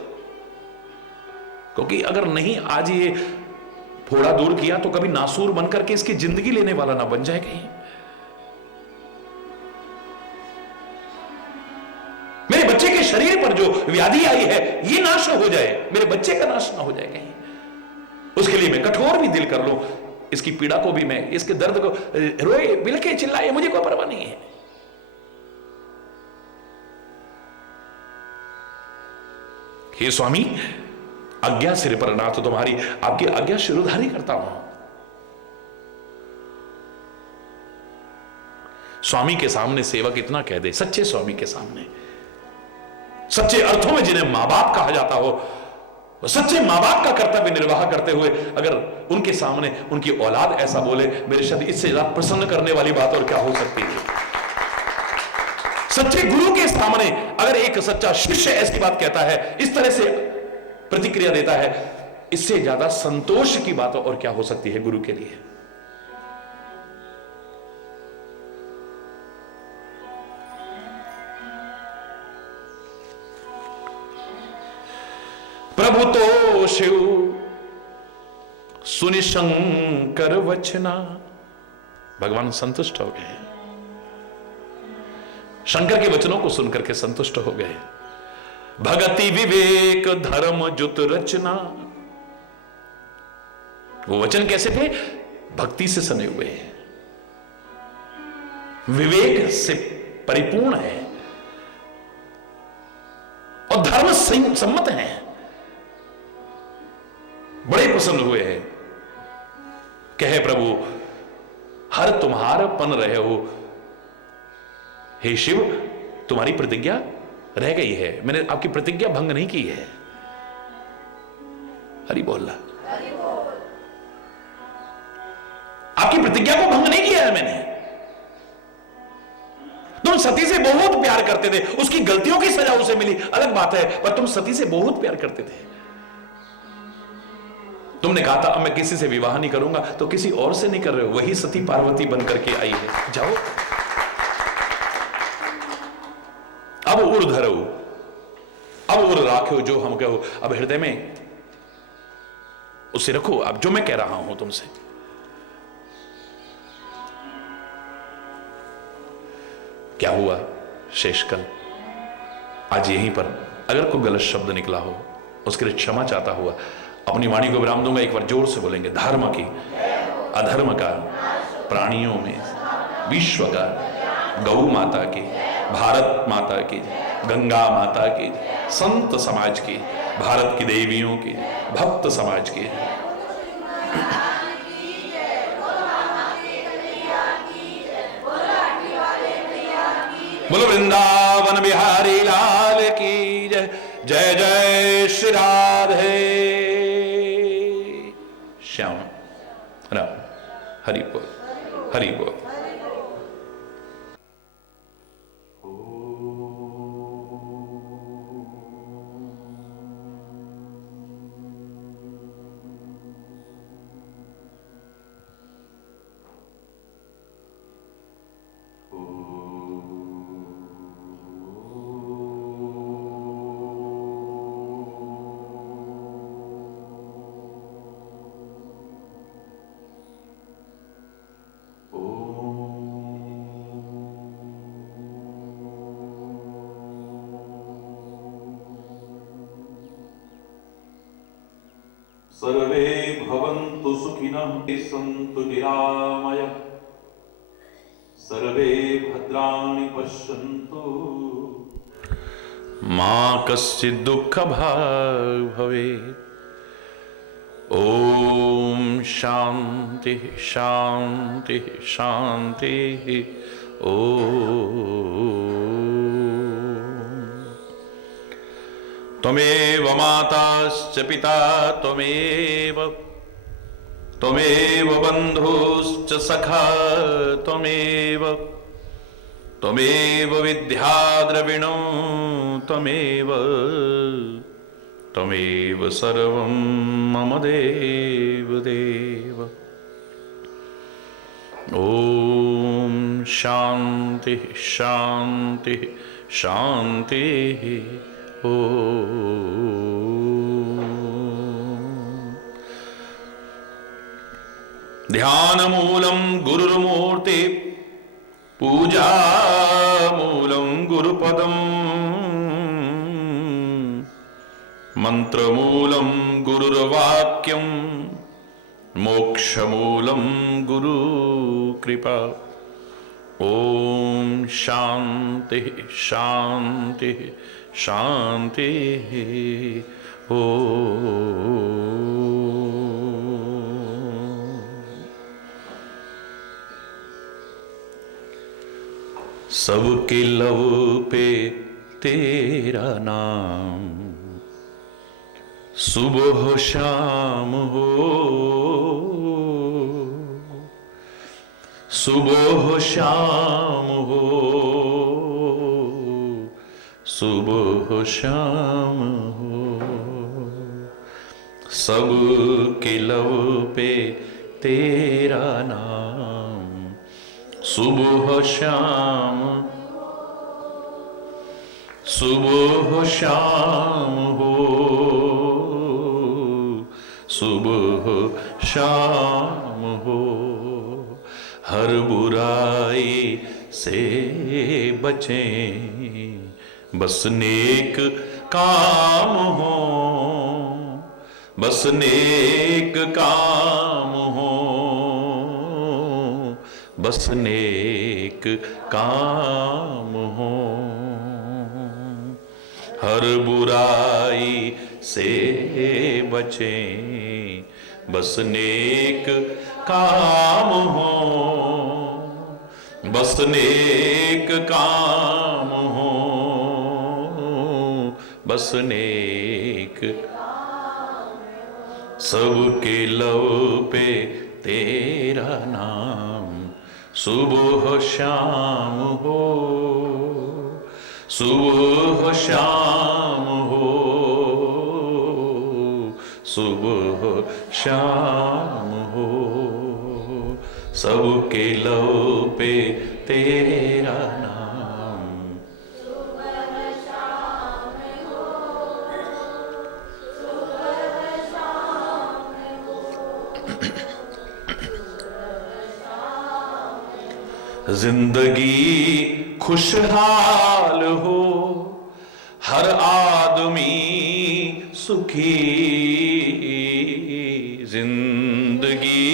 क्योंकि अगर नहीं आज ये फोड़ा दूर किया तो कभी नासूर बनकर के इसकी जिंदगी लेने वाला ना बन जाए कहीं। मेरे बच्चे के शरीर पर जो व्याधि आई है ये नाश हो जाए, मेरे बच्चे का नाश ना हो जाए कहीं, उसके लिए मैं कठोर भी दिल कर लूं। इसकी पीड़ा को भी मैं, इसके दर्द को रोए बिलखे चिल्लाए, मुझे कोई परवाह नहीं है। हे स्वामी आज्ञा सिर पर नाथ तुम्हारी, आपकी आज्ञा शिरोधारी करता हूं। स्वामी के सामने सेवक इतना कह दे, सच्चे स्वामी के सामने, सच्चे अर्थों में जिन्हें मां बाप कहा जाता हो, सच्चे मां बाप का कर्तव्य निर्वाह करते हुए अगर उनके सामने उनकी औलाद ऐसा बोले, मेरे शब्द इससे ज्यादा प्रसन्न करने वाली बात और क्या हो सकती है। सच्चे गुरु के सामने अगर एक सच्चा शिष्य ऐसी बात कहता है, इस तरह से प्रतिक्रिया देता है, इससे ज्यादा संतोष की बात और क्या हो सकती है गुरु के लिए। प्रभु तो शिव सुनि शंकर वचना। भगवान संतुष्ट हो गए, शंकर के वचनों को सुनकर के संतुष्ट हो गए। भगति विवेक धर्म जुत रचना। वो वचन कैसे थे? भक्ति से सने हुए हैं, विवेक से परिपूर्ण है और धर्म सम्मत हैं। बड़े प्रसन्न हुए हैं। कहे प्रभु हर तुम्हारा पन रहे हो, हे शिव तुम्हारी प्रतिज्ञा रह गई है, मैंने आपकी प्रतिज्ञा भंग नहीं की है। हरि बोल। आपकी प्रतिज्ञा को भंग नहीं किया है मैंने। तुम सती से बहुत प्यार करते थे, उसकी गलतियों की सजा उसे मिली अलग बात है, पर तुम सती से बहुत प्यार करते थे। तुमने कहा था अब मैं किसी से विवाह नहीं करूंगा, तो किसी और से नहीं कर रहे हो, वही सती पार्वती बन करके आई है। जाओ अब उड़ धरो, अब उड़ राखो जो हम कहो, अब हृदय में उसे रखो। अब जो मैं कह रहा हूं तुमसे, क्या हुआ शेषकल, आज यहीं पर अगर कोई गलत शब्द निकला हो उसके लिए क्षमा चाहता हुआ अपनी वाणी को विराम दूंगा। एक बार जोर से बोलेंगे, धर्म की अधर्म का प्राणियों में, विश्व का, गौ माता की, भारत माता की, गंगा माता की, संत समाज की, भारत की देवियों की, भक्त समाज की। बोलो वृंदावन बिहारी लाल की जय। जय जय श्री राधे श्याम राम। हरि बोल, हरि बोल। सर्वे भवन्तु सुखिनः सन्तु निरामयः सर्वे भद्राणि पश्यन्तु मा कश्चित् दुःखभाग् भवेत्। ओम शांति शांति शांति। त्वमेव माताश्च पिता त्वमेव, त्वमेव बन्धुश्च सखा त्वमेव, त्वमेव विद्या द्रविणो त्वमेव, त्वमेव सर्वं मम देव देव। ओम शांति शांति शांति। ध्यानमूलं गुरुर्मूर्ति, पूजामूलं गुरुपदम्, मंत्रमूलं गुरुर्वाक्यं, मोक्षमूलं गुरुकृपा। ओम शांति शांति शांति। सबके लव पे तेरा नाम, सुबह शाम हो, सुबह शाम हो, सुबह शाम हो। सबके लब पे तेरा नाम, सुबह शाम, सुबह शाम हो, सुबह शाम हो। हर बुराई से बचें, बस नेक काम हो, बस नेक काम हो, बस नेक काम हो। हर बुराई से बचें, बस नेक काम हो, बस नेक काम हो, बस नेक। सबके लब पे तेरा नाम सुबह शाम हो, सुबह शाम हो, सुबह शाम हो। सबके लब पे तेरा नाम सुबह शाम हो, सुबह शाम हो, जिंदगी खुशहाल हो, हर आदमी सुखी। जिंदगी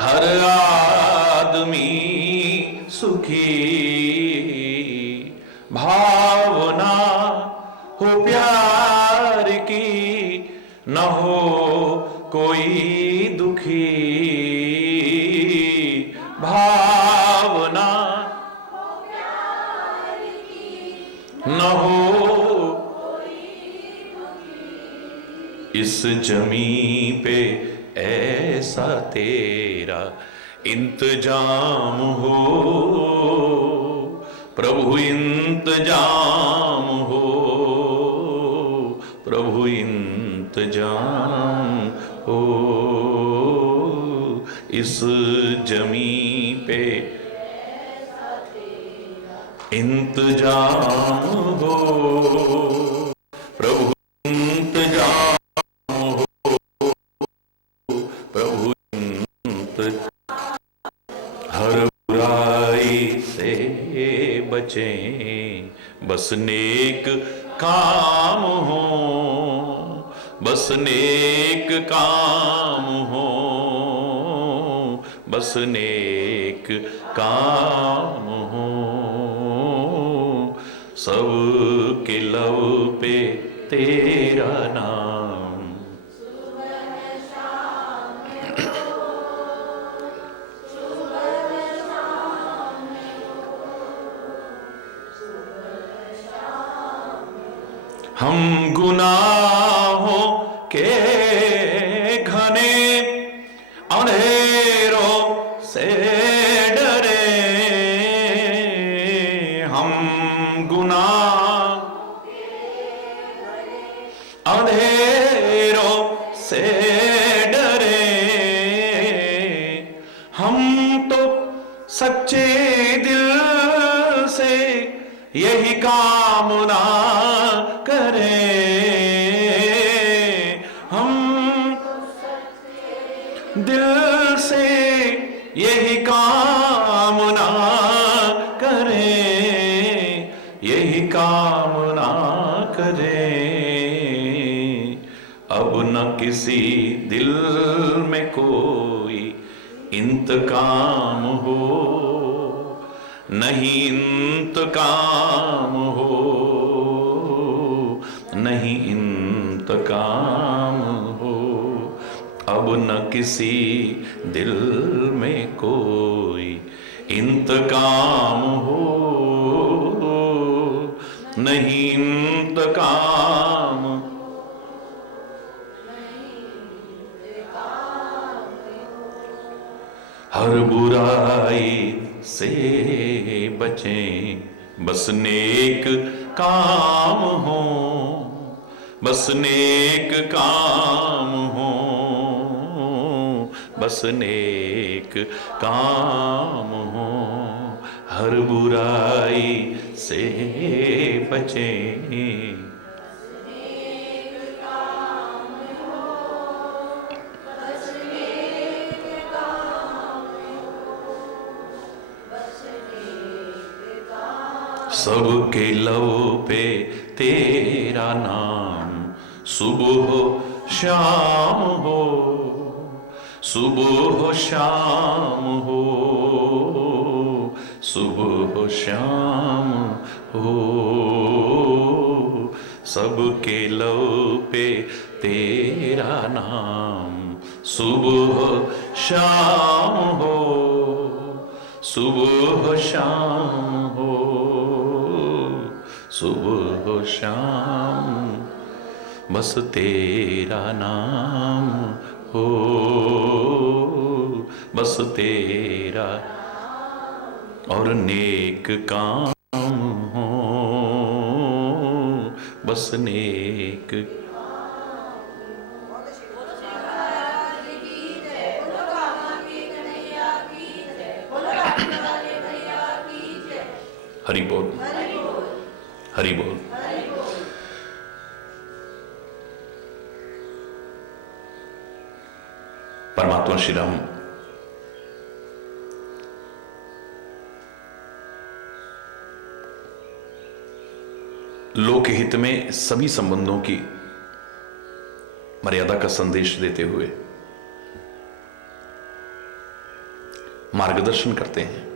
हर आदमी सुखी। भावना हो प्यार की, न हो कोई दुखी। भावना न हो इस जमी पे ऐसा तेरा इंतजाम हो, प्रभु इंतजाम हो, प्रभु इंतजाम हो। इस जमी पे इंतजाम हो, प्रभु इंतजाम हो, प्रभु हर बुराई से बचें, बस नेक काम हो, बस नेक काम हो, बस नेक काम हो। सबके लब पे तेरा नाम सुबह शाम हो, सुबह शाम हो, सुबह शाम हो। हम गुनाहों के घने अंधेरों से डरे, हम गुनाह अंधेरों से डरे। हम तो सच्चे दिल से यही कामना करें, हम दिल से यही कामना करें, यही कामना करें। अब न किसी दिल में कोई इंतकाम हो, नहीं इंतकाम हो, नहीं इंतकाम हो। अब न किसी दिल में कोई इंतकाम हो, नहीं इंतकाम। हर बुराई से बचें, बस नेक काम हो, बस नेक काम हो, बस नेक काम हो। हर बुराई से बचें, सबके लव पे तेरा नाम, सुबह शाम हो, सुबह शाम हो, सुबह शाम हो, सबके लव पे तेरा नाम, सुबह शाम हो, सुबह शाम हो, सुबह शाम, बस तेरा नाम हो, बस तेरा, और नेक काम हो, बस नेक, हरि बोल, हरि बोल। परमात्मा श्री राम लोकहित में सभी संबंधों की मर्यादा का संदेश देते हुए मार्गदर्शन करते हैं।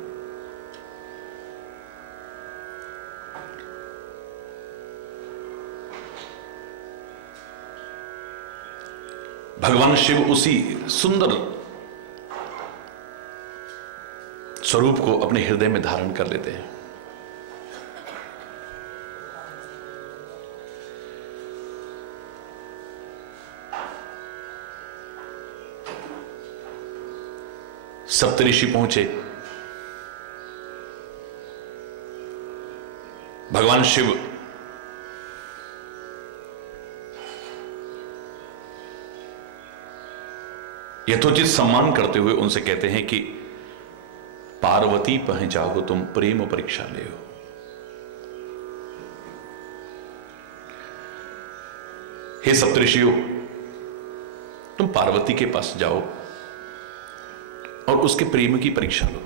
भगवान शिव उसी सुंदर स्वरूप को अपने हृदय में धारण कर लेते हैं। सप्तऋषि पहुंचे, भगवान शिव यथोचित सम्मान करते हुए उनसे कहते हैं कि पार्वती पह जाओ तुम प्रेम परीक्षा ले हो। हे सप्तऋषियों, तुम पार्वती के पास जाओ और उसके प्रेम की परीक्षा लो।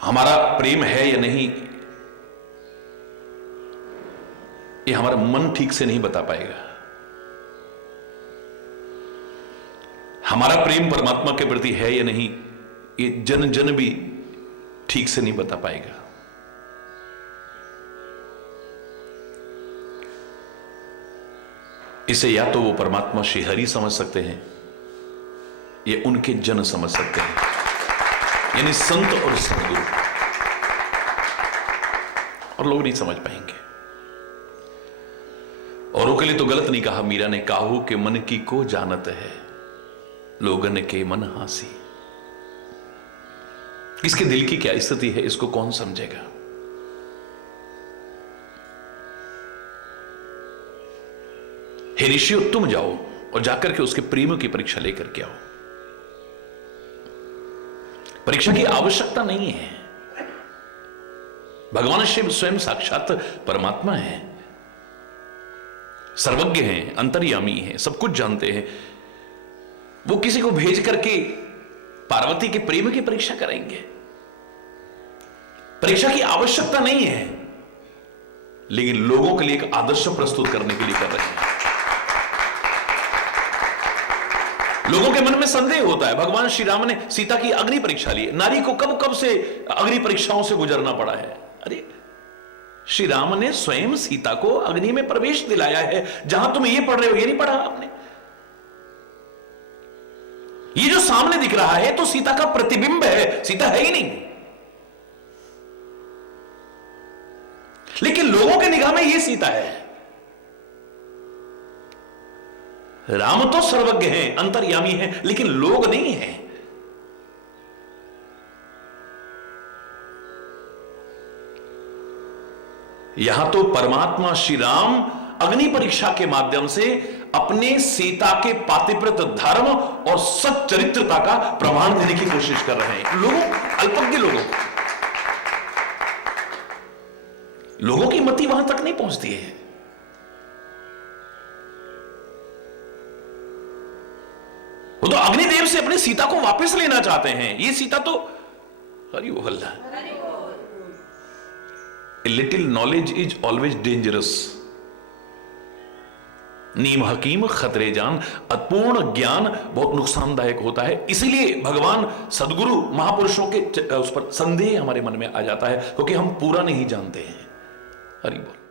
हमारा प्रेम है या नहीं, ये हमारा मन ठीक से नहीं बता पाएगा। हमारा प्रेम परमात्मा के प्रति है या नहीं, ये जन जन भी ठीक से नहीं बता पाएगा। इसे या तो वो परमात्मा श्री हरि समझ सकते हैं, ये उनके जन समझ सकते हैं, यानी संत और सदगुरु, और लोग नहीं समझ पाएंगे। औरों के लिए तो गलत नहीं कहा मीरा ने, काहू के मन की को जानत है लोगन के मन हासी। इसके दिल की क्या स्थिति है, इसको कौन समझेगा। हे ऋषियों, तुम जाओ और जाकर के उसके प्रेम की परीक्षा लेकर के आओ। परीक्षा की आवश्यकता नहीं है। भगवान शिव स्वयं साक्षात परमात्मा है, सर्वज्ञ हैं, अंतर्यामी हैं, सब कुछ जानते हैं। वो किसी को भेज करके पार्वती के प्रेम की परीक्षा करेंगे। परीक्षा की आवश्यकता नहीं है, लेकिन लोगों के लिए एक आदर्श प्रस्तुत करने के लिए कर रहे हैं। लोगों के मन में संदेह होता है, भगवान श्री राम ने सीता की अग्नि परीक्षा ली, नारी को कब कब से अग्नि परीक्षाओं से गुजरना पड़ा है। अरे श्री राम ने स्वयं सीता को अग्नि में प्रवेश दिलाया है। जहां तुम ये पढ़ रहे हो, ये नहीं पढ़ा आपने। ये जो सामने दिख रहा है तो सीता का प्रतिबिंब है, सीता है ही नहीं। लेकिन लोगों के निगाह में ये सीता है। राम तो सर्वज्ञ हैं, अंतर्यामी हैं, लेकिन लोग नहीं हैं। यहां तो परमात्मा श्री राम अग्नि परीक्षा के माध्यम से अपने सीता के पातिव्रत धर्म और सच्चरित्रता का प्रमाण देने की कोशिश कर रहे हैं। अल्पज्ञ लोगों की मति वहां तक नहीं पहुंचती है। वो तो अग्निदेव से अपनी सीता को वापस लेना चाहते हैं। ये सीता तो हरि बोल, a little knowledge is always dangerous. नीम हकीम खतरे जान, अपूर्ण ज्ञान बहुत नुकसानदायक होता है। इसीलिए भगवान सदगुरु महापुरुषों के उस पर संदेह हमारे मन में आ जाता है, क्योंकि हम पूरा नहीं जानते हैं। हरि बोल।